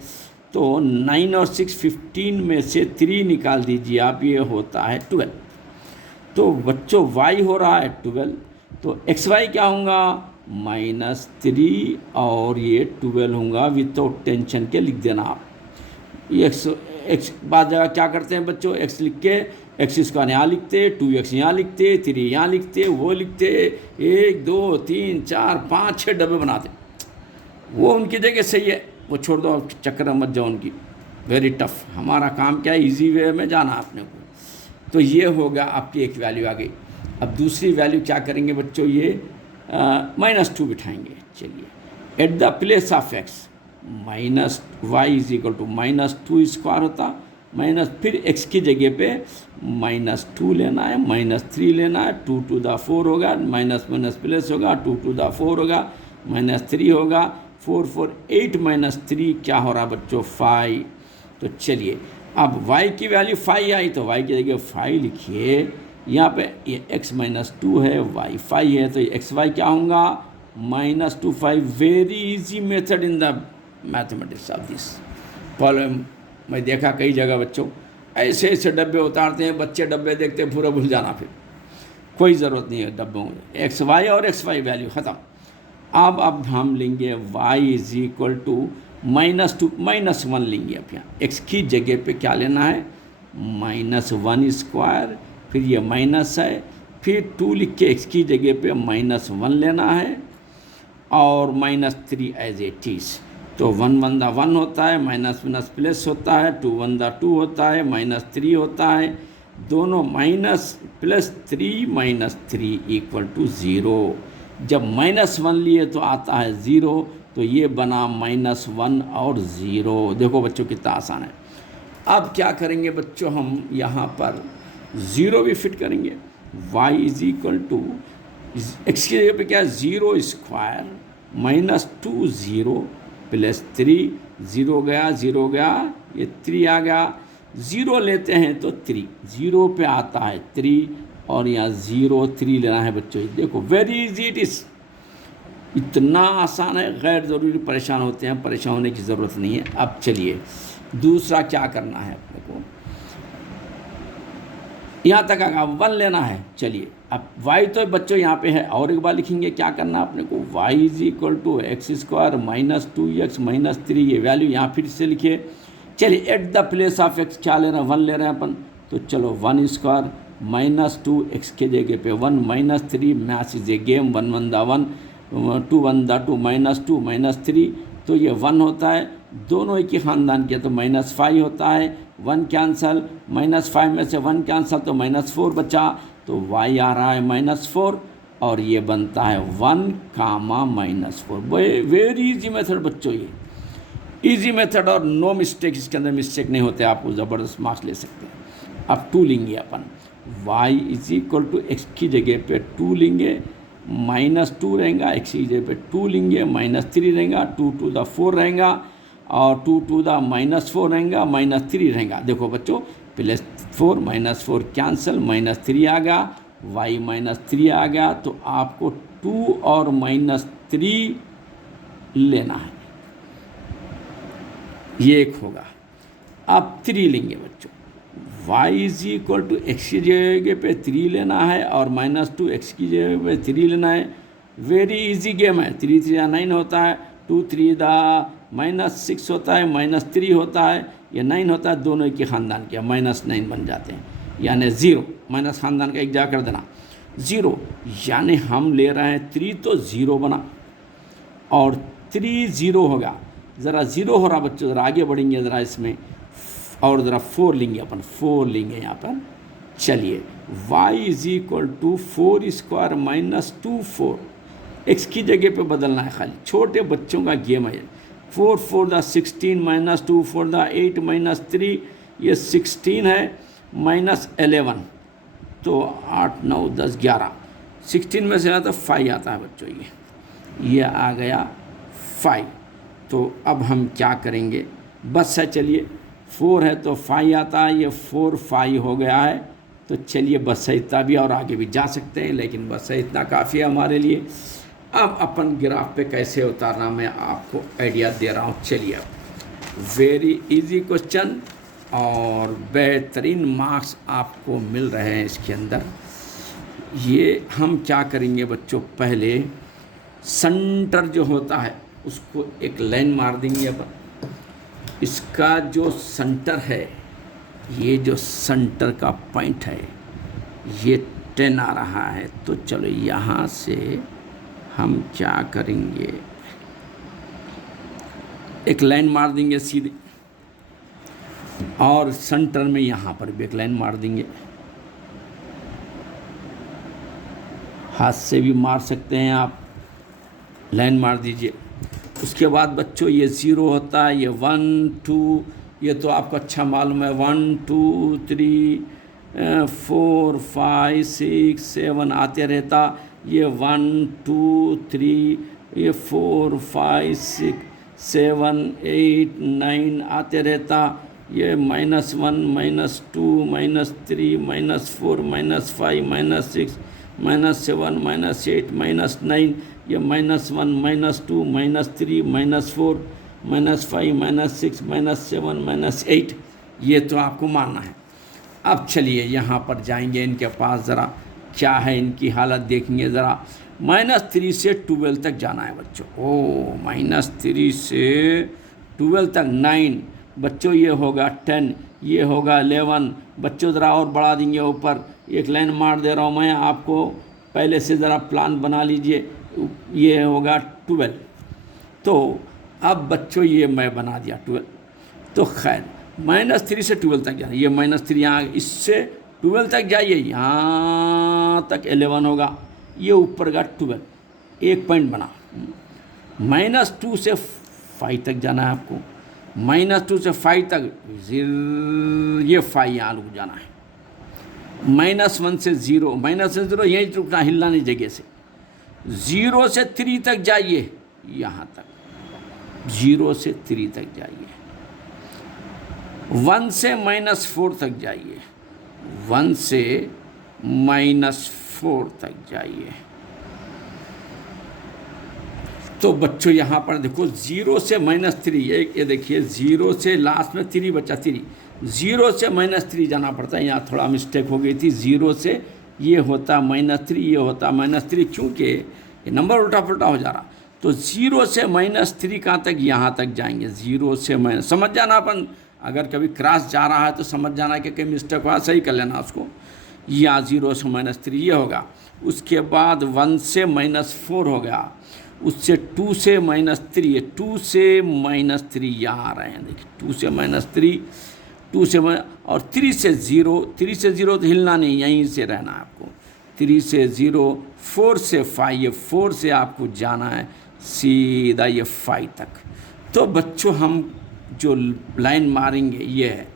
तो 9 और 6 15 में से 3 निकाल दीजिए आप, ये होता है 12। तो बच्चों y हो रहा है 12, तो xy क्या होगा, -3 और ये 12 होगा। विदाउट टेंशन के लिख देना आप। ये x बाद जगह क्या करते हैं बच्चों, x लिख के x² यहाँ लिखते, 2x यहाँ लिखते, 3 यहाँ लिखते, वो लिखते, 1 2 3 4 5 6 डब्बे बनाते। वो उनकी जगह सही है, वो छोड़ दो, चक्कर मत जाओ उनकी। Very tough. हमारा काम क्या है, इजी वे में जाना आपने को। तो ये होगा आपकी एक वैल्यू आ गई। अब दूसरी वैल्यू क्या करेंगे बच्चों, ये -2 बिठाएंगे। चलिए at the place of x -y is equal to -2² होता, माइनस फिर x की जगह पे -2 लेना है, -3 लेना है, 2 to the 4 होगा, माइनस माइनस प्लस होगा, 2 to the 4 होगा, -3 होगा, 4 4 8 -3 क्या हो रहा बच्चों, 5। तो चलिए अब y की वैल्यू 5 आई तो y की जगह 5 लिखिए। यहाँ पे ये x -2 है, y 5 है, तो ये xy क्या होगा, -2 5। Very easy method in the mathematics of this problem. मैं देखा कई जगह बच्चों ऐसे ऐसे डब्बे उतारते हैं, बच्चे डब्बे देखते पूरा भूल जाना, फिर कोई ज़रूरत नहीं है डब्बों में। xy और xy वैल्यू ख़त्म। अब हम लेंगे y इज इक्वल टू -2 -1 लेंगे। अब यहाँ x की जगह पे क्या लेना है, -1², फिर ये माइनस है, फिर 2 लिख के x की जगह पे -1 लेना है और -3 एज इट इज। तो 1 1 दा 1 होता है, माइनस माइनस प्लस होता है, 2 1 दा 2 होता है, -3 होता है, दोनों -+3 इक्वल टू 0। जब -1 लिए तो आता है 0, तो ये बना -1 और 0। देखो बच्चों कितना आसान है। अब क्या करेंगे बच्चों, हम यहाँ पर 0 भी फिट करेंगे। y is equal to x की जगह पे क्या है, 0² -2 0 +3, 0 गया 0 गया, ये 3 आ गया, 0 लेते हैं तो 3, 0 पे आता है 3 और यहाँ 0 3 लेना है बच्चों। देखो वेरी इजी इट इज़, इतना आसान है, गैर ज़रूरी परेशान होते हैं, परेशान होने की ज़रूरत नहीं है। अब चलिए दूसरा क्या करना है अपने को, यहाँ तक आगा 1 लेना है। चलिए अब y तो बच्चों यहाँ पे है, और एक बार लिखेंगे क्या करना है अपने को, y is equal to x² -2x -3, ये वैल्यू यहाँ फिर से लिखिए। चलिए at the place of x क्या ले रहे हैं, 1 ले रहे हैं अपन, तो चलो 1 स्क्वायर माइनस 2 एक्स के जगह पे 1 minus 3, maths is a game, 1 1 दा 1 2 1 दा 2 माइनस 2 माइनस 3, तो ये 1 होता है, दोनों एक ही ख़ानदान के, तो -5 होता है, 1 कैंसल, -5 में से 1 कैंसल तो -4 बचा, तो y आ रहा है -4 और ये बनता है 1 कामा -4। वेरी इजी मेथड बच्चों, ये इजी मेथड और नो मिस्टेक, इसके अंदर मिस्टेक नहीं होते, आपको ज़बरदस्त मार्क्स ले सकते हैं। अब 2 लेंगे अपन, y is equal to x की जगह पे 2 लेंगे, -2 रहेगा, एक्स की जगह पे 2 लेंगे, -3 रहेगा, 2 टू द 4 रहेगा और 2 टू द -4 रहेगा, -3 रहेगा। देखो बच्चों +4 -4 कैंसिल, -3 आ गया, y -3 आ गया, तो आपको 2 और -3 लेना है, ये एक होगा। अब 3 लेंगे बच्चों, y is equal to x की जगह पे 3 लेना है और -2 एक्स की जगह पे 3 लेना है। वेरी इजी गेम है, 3 3 9 होता है, 2 3 दा -6 होता है, -3 होता है, ये 9 होता है, दोनों एक ही ख़ानदान के, -9 बन जाते हैं, यानी 0, माइनस ख़ानदान का एक जा कर देना 0, यानी हम ले रहे हैं 3 तो 0 बना और 3 0 होगा, ज़रा 0 हो रहा बच्चों, ज़रा आगे बढ़ेंगे ज़रा इसमें और ज़रा 4 लेंगे अपन, 4 लेंगे यहाँ पर। चलिए y is equal to 4 square -2 4, x की जगह पे बदलना है, खाली छोटे बच्चों का गेम है। 4 4 द 16 -2 4 द 8 -3, ये 16 है -11, तो 8 9 10 11, 16 में से आता 5 आता है बच्चों, ये आ गया 5। तो अब हम क्या करेंगे, बस है, चलिए 4 है तो 5 आता है, ये 4 5 हो गया है, तो चलिए बस है इतना भी, और आगे भी जा सकते हैं, लेकिन बस है इतना काफ़ी है हमारे लिए। अब अपन ग्राफ पे कैसे उतारना मैं आपको आइडिया दे रहा हूँ। चलिए अब वेरी इजी क्वेश्चन और बेहतरीन मार्क्स आपको मिल रहे हैं इसके अंदर। ये हम क्या करेंगे बच्चों, पहले सेंटर जो होता है उसको एक लाइन मार देंगे अपन, इसका जो सेंटर है, ये जो सेंटर का पॉइंट है ये 10 आ रहा है, तो चलो यहाँ से हम क्या करेंगे, एक लाइन मार देंगे सीधे और सेंटर में यहाँ पर भी एक लाइन मार देंगे, हाथ से भी मार सकते हैं आप, लाइन मार दीजिए। उसके बाद बच्चों ये 0 होता है, ये 1 2, ये तो आपको अच्छा मालूम है, 1 2 3 4 5 6 7 आते रहता, ये 1 2 3, ये 4 5 6 7 8 9 आते रहता, ये -1 -2 -3 -4 -5 -6 -7 -8 -9, ये -1 -2 -3 -4 -5 -6 -7 -8, ये तो आपको मानना है। अब चलिए यहाँ पर जाएंगे, इनके पास ज़रा क्या है, इनकी हालत देखेंगे ज़रा। -3 से 12 तक जाना है बच्चों, ओ -3 से 12 तक 9 बच्चों, ये होगा 10, ये होगा 11 बच्चों, ज़रा और बढ़ा देंगे ऊपर, एक लाइन मार दे रहा हूँ मैं आपको, पहले से ज़रा प्लान बना लीजिए, ये होगा 12। तो अब बच्चों ये मैं बना दिया 12, तो खैर -3 से 12 तक जाना, ये -3 यहाँ, इससे 12 तक जाइए, यहाँ तक 11 होगा, ये ऊपर का 12, एक पॉइंट बना। -2 से 5 तक जाना है आपको, -2 से 5 तक ये 5 यहाँ रुक जाना है, -1 से 0, -1 से 0 यहीं रुकना, हिलना नहीं जगह से। 0 से 3 तक जाइए, यहाँ तक 0 से 3 तक जाइए, 1 से -4 तक जाइए, 1 से -4 तक जाइए। तो बच्चों यहाँ पर देखो 0 से -3, ये देखिए 0 से लास्ट में 3 बचा, 3, 0 से -3 जाना पड़ता है, यहाँ थोड़ा मिस्टेक हो गई थी, 0 से ये होता -3, ये होता -3, क्योंकि ये नंबर उल्टा पुल्टा हो जा रहा। तो 0 से -3 कहाँ तक, यहाँ तक जाएंगे, 0 से समझ जाना अपन, अगर कभी क्रॉस जा रहा है तो समझ जाना कि कहीं मिस्टेक हुआ, सही कर लेना उसको। या 0 से -3 ये होगा। उसके बाद 1 से -4 हो गया, उससे 2 से -3, ये 2 से -3 यहाँ आ रहे हैं, देखिए 2 से -3, 2 से और 3 से 0, 3 से 0 तो हिलना नहीं, यहीं से रहना है आपको। 3 से 0, 4 से 5, ये 4 से आपको जाना है सीधा ये 5 तक। तो बच्चों हम जो लाइन मारेंगे ये है,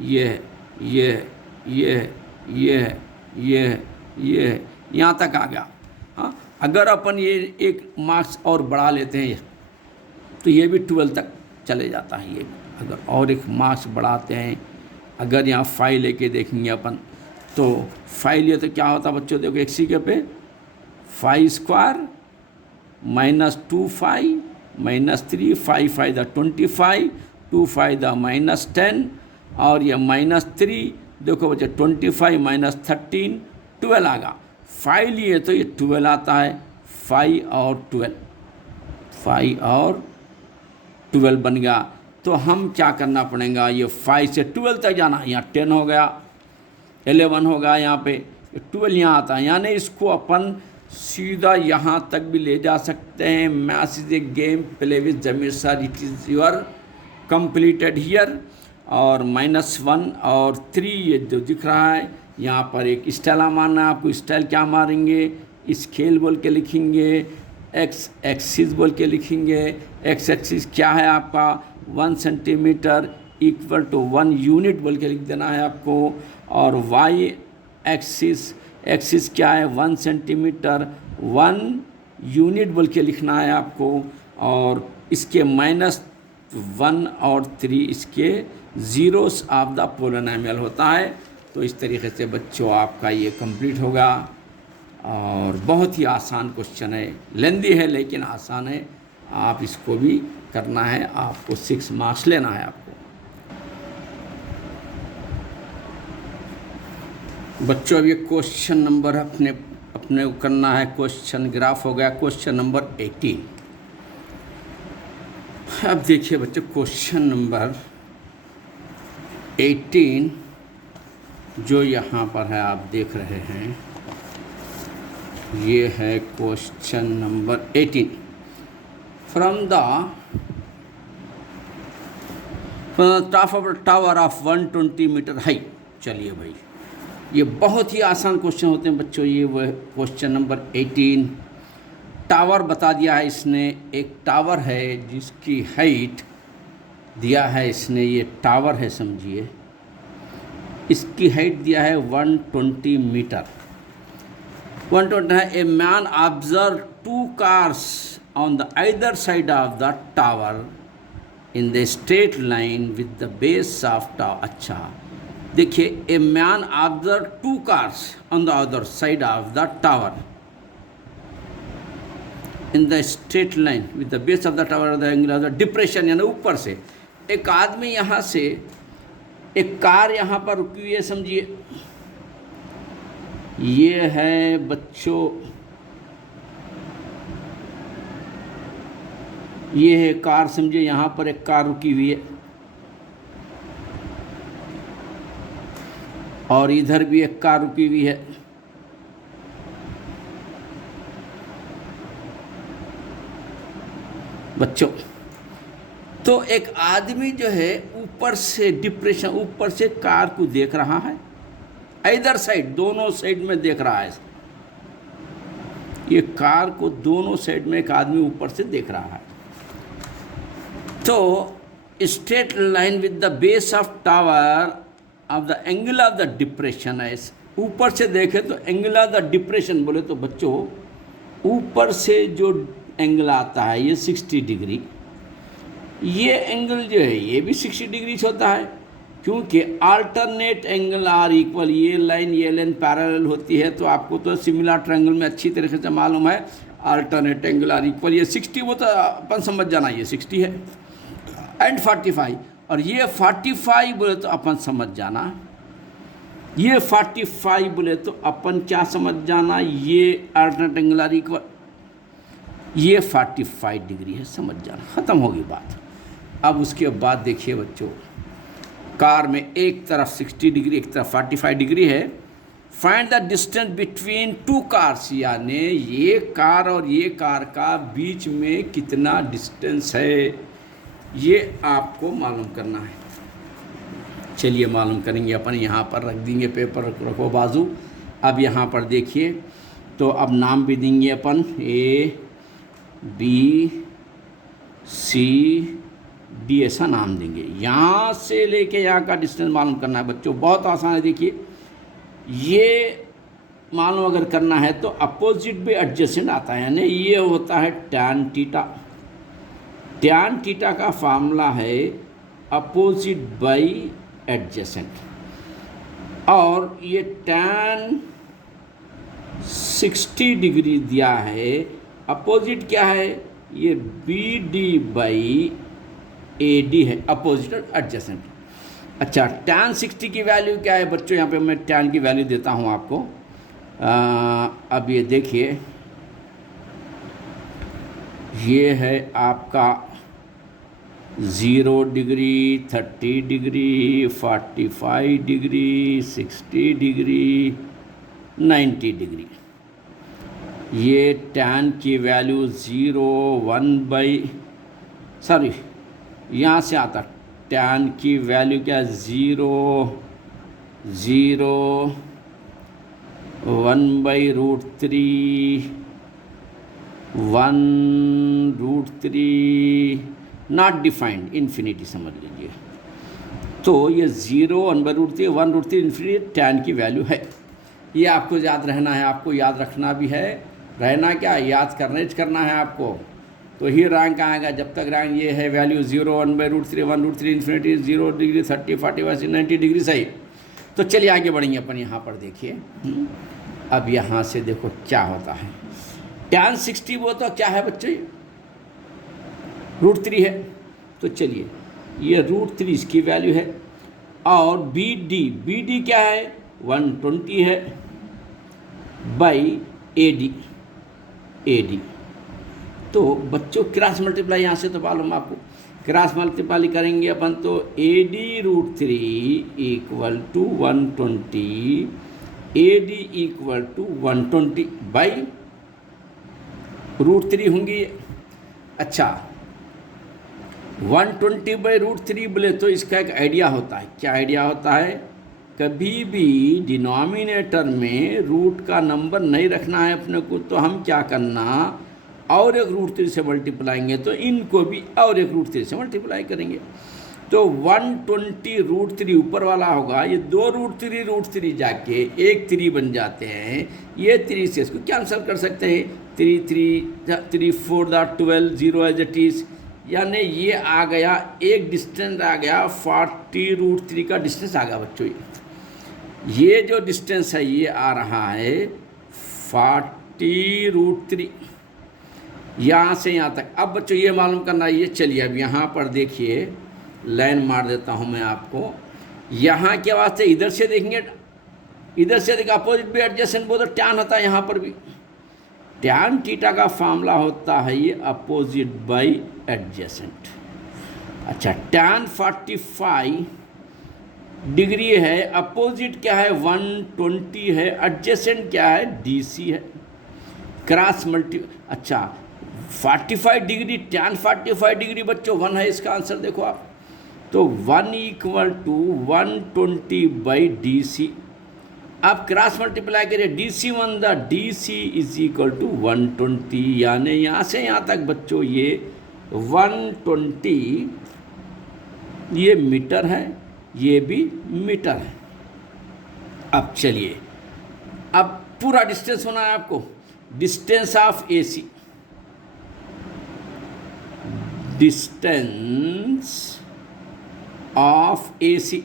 ये है, ये है, ये है, ये है, ये है, ये है, यहाँ तक आ गया। हाँ, अगर अपन ये एक मार्क्स और बढ़ा लेते हैं तो ये भी 12 तक चले जाता है। ये अगर और एक मार्क्स बढ़ाते हैं, अगर यहाँ 5 लेके देखेंगे अपन तो 5 लिए तो क्या होता बच्चों, देखो एक सीखे पे 5 स्क्वायर -2 5 -3 5 5 द 25 2 5 द -10 और ये -3 देखो बच्चे 25 -13 12 आ गया। 5 लिए तो ये 12 आता है, 5 और 12, 5 और 12 बन गया। तो हम क्या करना पड़ेगा, ये 5 से 12 तक जाना, यहाँ 10 हो गया, 11 हो गया, यहाँ पे 12 यहाँ आता है, यानी इसको अपन सीधा यहाँ तक भी ले जा सकते हैं। Maths is a game play with Zameer sir, it is your completed here. और -1 और 3 ये जो दिख रहा है यहाँ पर एक स्टाइल मारना है आपको। स्टाइल क्या मारेंगे, स्केल बोल के लिखेंगे, एक्स एक्सिस बोल के लिखेंगे। एक्स एक्सिस क्या है आपका 1 सेंटीमीटर इक्वल टू 1 यूनिट बोल के लिख देना है आपको। और वाई एक्सिस, एक्सिस क्या है 1 सेंटीमीटर 1 यूनिट बोल के लिखना है आपको। और इसके -1 और 3 इसके जीरोस ऑफ द पोलिनोमियल होता है। तो इस तरीके से बच्चों आपका ये कंप्लीट होगा। और बहुत ही आसान क्वेश्चन है, लेंदी है लेकिन आसान है। आप इसको भी करना है, आपको 6 मार्क्स लेना है आपको। बच्चों अब ये क्वेश्चन नंबर अपने को करना है। क्वेश्चन ग्राफ हो गया क्वेश्चन नंबर 18। अब देखिए बच्चों क्वेश्चन नंबर 18 जो यहाँ पर है आप देख रहे हैं, ये है question number 18। From the top of the tower of 120 metre high. चलिए भाई, ये बहुत ही आसान क्वेश्चन होते हैं बच्चों। ये वह क्वेश्चन नंबर 18 टावर बता दिया है इसने। एक टावर है जिसकी हाइट दिया है इसने, ये टावर है समझिए, इसकी हाइट दिया है 120 मीटर। 120 है। A man observe 2 cars on the either side of the tower in the straight line with the base of tower. अच्छा देखिए, a man observe 2 cars on the other side of the tower in the straight line with the base of the tower the angle of the depression, यानी ऊपर से एक आदमी यहाँ से, एक कार यहाँ पर रुकी हुई है समझिए। ये है बच्चों, ये है कार समझिए, यहाँ पर एक कार रुकी हुई है और इधर भी एक कार रुकी हुई है। बच्चों तो एक आदमी जो है ऊपर से डिप्रेशन, ऊपर से कार को देख रहा है, इधर साइड दोनों साइड में देख रहा है। ये कार को दोनों साइड में एक आदमी ऊपर से देख रहा है। तो straight line with the base of tower of the angle of the depression है। ऊपर से देखे तो एंगल ऑफ द डिप्रेशन बोले तो बच्चों ऊपर से जो एंगल आता है ये 60 डिग्री। ये एंगल जो है ये भी 60 डिग्री होता है, क्योंकि अल्टरनेट एंगल आर इक्वल। ये लाइन पैरेलल होती है, तो आपको तो सिमिलर ट्रायंगल में अच्छी तरीके से मालूम है अल्टरनेट एंगल आर इक्वल। ये 60 वो तो अपन समझ जाना, ये 60 है एंड 45, और ये 45 बोले तो अपन समझ जाना, ये 45 बोले तो अपन क्या समझ जाना, ये अल्टरनेट एंगल आर इक्वल, ये 45 डिग्री है, समझ जाना, ख़त्म होगी बात। अब उसके बाद देखिए बच्चों, कार में एक तरफ 60 डिग्री एक तरफ 45 डिग्री है। Find the distance between two cars, यानी ये कार और ये कार का बीच में कितना डिस्टेंस है, ये आपको मालूम करना है। चलिए मालूम करेंगे अपन। यहाँ पर रख देंगे, पेपर रखो बाजू। अब यहाँ पर देखिए, तो अब नाम भी देंगे अपन A B C D ऐसा नाम देंगे। यहाँ से लेके यहाँ का डिस्टेंस मालूम करना है बच्चों, बहुत आसान है। देखिए ये मालूम अगर करना है तो अपोजिट भी एडजेसेंट आता है, यानी ये होता है टैन थीटा। टैन थीटा का फार्मूला है अपोजिट बाई एडजेसेंट। और ये टैन 60 डिग्री दिया है, अपोजिट क्या है, ये B D by A D है, अपोजिट और एडजेसेंट। अच्छा, टैन 60 की वैल्यू क्या है बच्चों, यहाँ पे मैं टैन की वैल्यू देता हूँ आपको। अब ये देखिए, ये है आपका 0 degree, 30 degree, 45 degree, 60 degree, 90 degree. ये टैन की वैल्यू 0, 1 बाई, सॉरी यहाँ से आता, टैन की वैल्यू क्या, 0, 0, 1/√3, 1√3 नॉट डिफाइंड, इन्फिनिटी समझ लीजिए। तो ये 0, 1/√3, 1√3 इन्फिनिटी टैन की वैल्यू है। ये आपको याद रहना है, आपको याद रखना भी है। रहना क्या, याद करना है आपको। तो ही रैंक आएगा जब तक रैंक ये है वैल्यू 0, 1/√3, 1√3 इन्फिनिटी, 0 डिग्री, 30, 45, 90 डिग्री, सही। तो चलिए आगे बढ़ेंगे अपन। यहाँ पर देखिए, अब यहाँ से देखो क्या होता है। टैन 60 वो तो क्या है बच्चे, √3 है। तो चलिए, ये √3 इसकी वैल्यू है। और बी डी क्या है, 120 है, बाई ए डी। तो बच्चों क्रॉस मल्टीप्लाई यहाँ से तो मालूम आपको, क्रॉस मल्टीप्लाई करेंगे अपन तो AD √3 = 120, AD = 120 बाई √3 होंगी। अच्छा, 120/√3 बोले तो इसका एक आइडिया होता है। क्या आइडिया होता है, कभी भी डिनोमिनेटर में रूट का नंबर नहीं रखना है अपने को, तो हम क्या करना, और एक √3 से मल्टीप्लाएंगे, तो इनको भी और एक √3 से मल्टीप्लाई करेंगे। तो 120√3 ऊपर वाला होगा, ये 2 √3 जाके एक 3 बन जाते हैं। ये 3 से इसको कैंसिल कर सकते हैं, 3 4 12, 0 एज इट इज, यानी ये आ गया, एक डिस्टेंस आ गया 40√3 का डिस्टेंस आ गया बच्चों। ये जो डिस्टेंस है ये आ रहा है 40√3, यहाँ से यहाँ तक। अब बच्चों ये मालूम करना है। ये चलिए अब यहाँ पर देखिए, लाइन मार देता हूँ मैं आपको। यहाँ के वास्ते इधर से देखेंगे, इधर से देखिए अपोजिट भी एडजेसेंट वो तो टैन होता है। यहाँ पर भी टैन थीटा का फार्मूला होता है ये अपोजिट बाई एडजेसेंट। अच्छा, टैन 45 डिग्री है, अपोजिट क्या है 120 है, एडजेसेंट क्या है DC है, क्रॉस मल्टी। अच्छा, 45 डिग्री, टैन 45 डिग्री बच्चों 1 है इसका आंसर, देखो आप। तो 1 = 120/DC। आप क्रॉस मल्टीप्लाई करिए, DC1 द DC = 120, यानी यहाँ से यहाँ तक बच्चों ये 120, ये मीटर है, ये भी मीटर है। अब चलिए, अब पूरा डिस्टेंस होना है आपको, distance of AC, distance of AC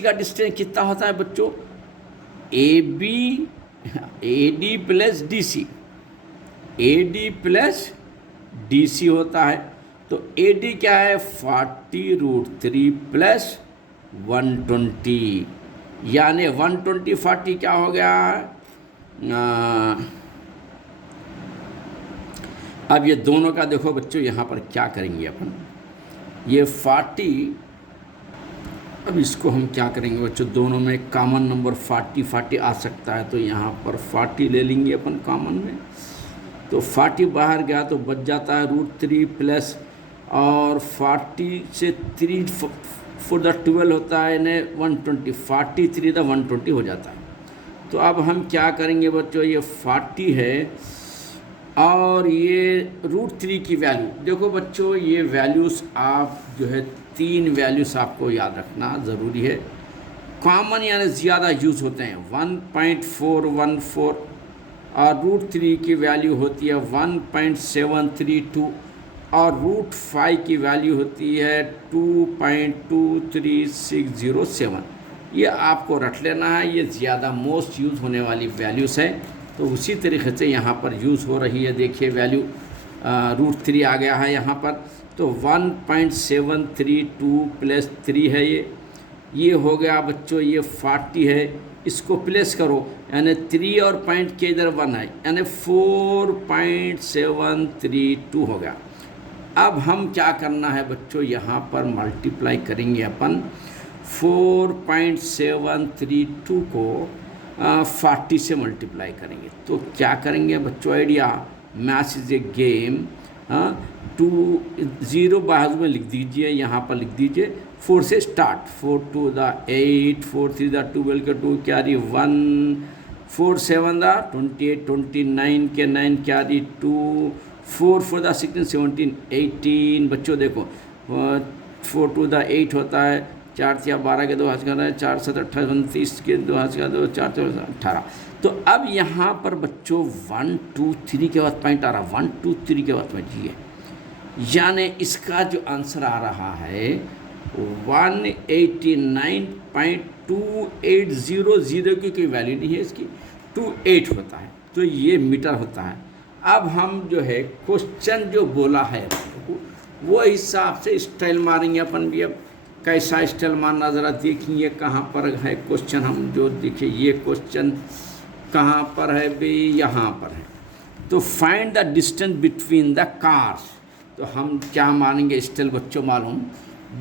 का डिस्टेंस कितना होता है बच्चों, AD प्लस DC होता है। तो AD क्या है 40√3 प्लस 120, यानी 120 40 क्या हो गया। अब ये दोनों का देखो बच्चों, यहाँ पर क्या करेंगे अपन, ये 40 अब इसको हम क्या करेंगे बच्चों, दोनों में कॉमन नंबर 40 आ सकता है, तो यहाँ पर 40 ले लेंगे अपन कॉमन में। तो 40 बाहर गया तो बच जाता है √3 प्लस, और 40 से 3 4 द 12 होता है यानी 120, 43 द 120 हो जाता है। तो अब हम क्या करेंगे बच्चों, ये 40 है और ये √3 की वैल्यू, देखो बच्चों ये वैल्यूज़ आप जो है 3 वैल्यूज़ आपको याद रखना ज़रूरी है। कॉमन यानी ज़्यादा यूज़ होते हैं 1.414, और √3 की वैल्यू होती है 1.732, और √5 की वैल्यू होती है 2.23607। ये आपको रट लेना है, ये ज़्यादा मोस्ट यूज़ होने वाली वैल्यूज़ है। तो उसी तरीके से यहाँ पर यूज़ हो रही है, देखिए वैल्यू √3 आ गया है यहाँ पर। तो 1.732 प्लस 3 है ये हो गया बच्चों, ये 40 है, इसको प्लेस करो यानी 3 और पॉइंट के इधर 1 है यानी 4.732 हो गया। अब हम क्या करना है बच्चों, यहाँ पर मल्टीप्लाई करेंगे अपन 4.732 को 40 से मल्टीप्लाई करेंगे। तो क्या करेंगे बच्चों, idea, maths is a game. 0 बाजू में लिख दीजिए, यहाँ पर लिख दीजिए 4 से स्टार्ट, 4 2 द 8, 4 3 द 12 के 2 कैरी 1, 4 7 द 28, 29 के 9 कैरी 2, 4 4 द 16, 17, 18। बच्चों देखो 4 2 द 8 होता है, 4 3 12 के 2 हाथ का 4 7 28, 29 के 2 हाथ का 2, 4 3 18। तो अब यहाँ पर बच्चों 1 2 3 के बाद पॉइंट आ रहा, 1 2 3 के बाद पॉइंट ये, यानी इसका जो आंसर आ रहा है 189.2800 की कोई वैल्यू नहीं है इसकी, 28 होता है, तो ये मीटर होता है। अब हम जो है क्वेश्चन जो बोला है वो हिसाब से स्टाइल मारेंगे अपन भी। अब कैसा स्टाइल मारना ज़रा देखिए, कहाँ पर है क्वेश्चन, हम जो देखिए ये क्वेश्चन कहाँ पर है भाई, यहाँ पर है। तो find the distance between the cars, तो हम क्या मानेंगे स्टाइल बच्चों मालूम,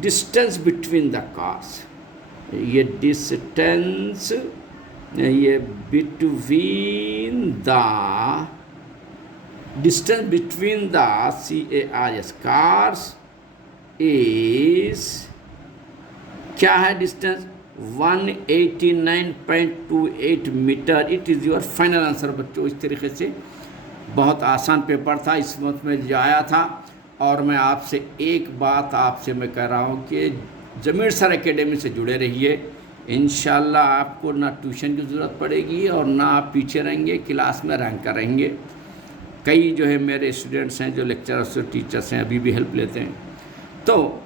डिस्टेंस बिटवीन द कार्स, ये डिस्टेंस, ये between the, distance between the CARS cars is, क्या है distance 189.28 metre. It is your final answer बच्चों। इस तरीके से बहुत आसान पेपर था, इस वक्त में जो आया था। और मैं आपसे एक बात आपसे मैं कह रहा हूँ कि ज़मीर सर एकेडमी से जुड़े रहिए। इंशाल्लाह आपको ना ट्यूशन की ज़रूरत पड़ेगी और ना आप पीछे रहेंगे, क्लास में रैंक करेंगे। कई जो है मेरे स्टूडेंट्स हैं जो लेक्चरर्स और टीचर्स हैं, अभी भी हेल्प लेते हैं। तो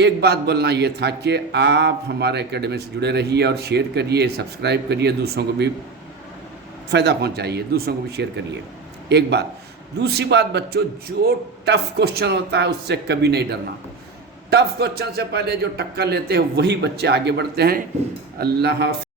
एक बात बोलना ये था कि आप हमारे एकेडमी से जुड़े रहिए और शेयर करिए, सब्सक्राइब करिए, दूसरों को भी फ़ायदा पहुंचाइए, दूसरों को भी शेयर करिए। एक बात, दूसरी बात बच्चों, जो टफ़ क्वेश्चन होता है उससे कभी नहीं डरना। टफ़ क्वेश्चन से पहले जो टक्कर लेते हैं वही बच्चे आगे बढ़ते हैं। अल्लाह हाफ़िज़।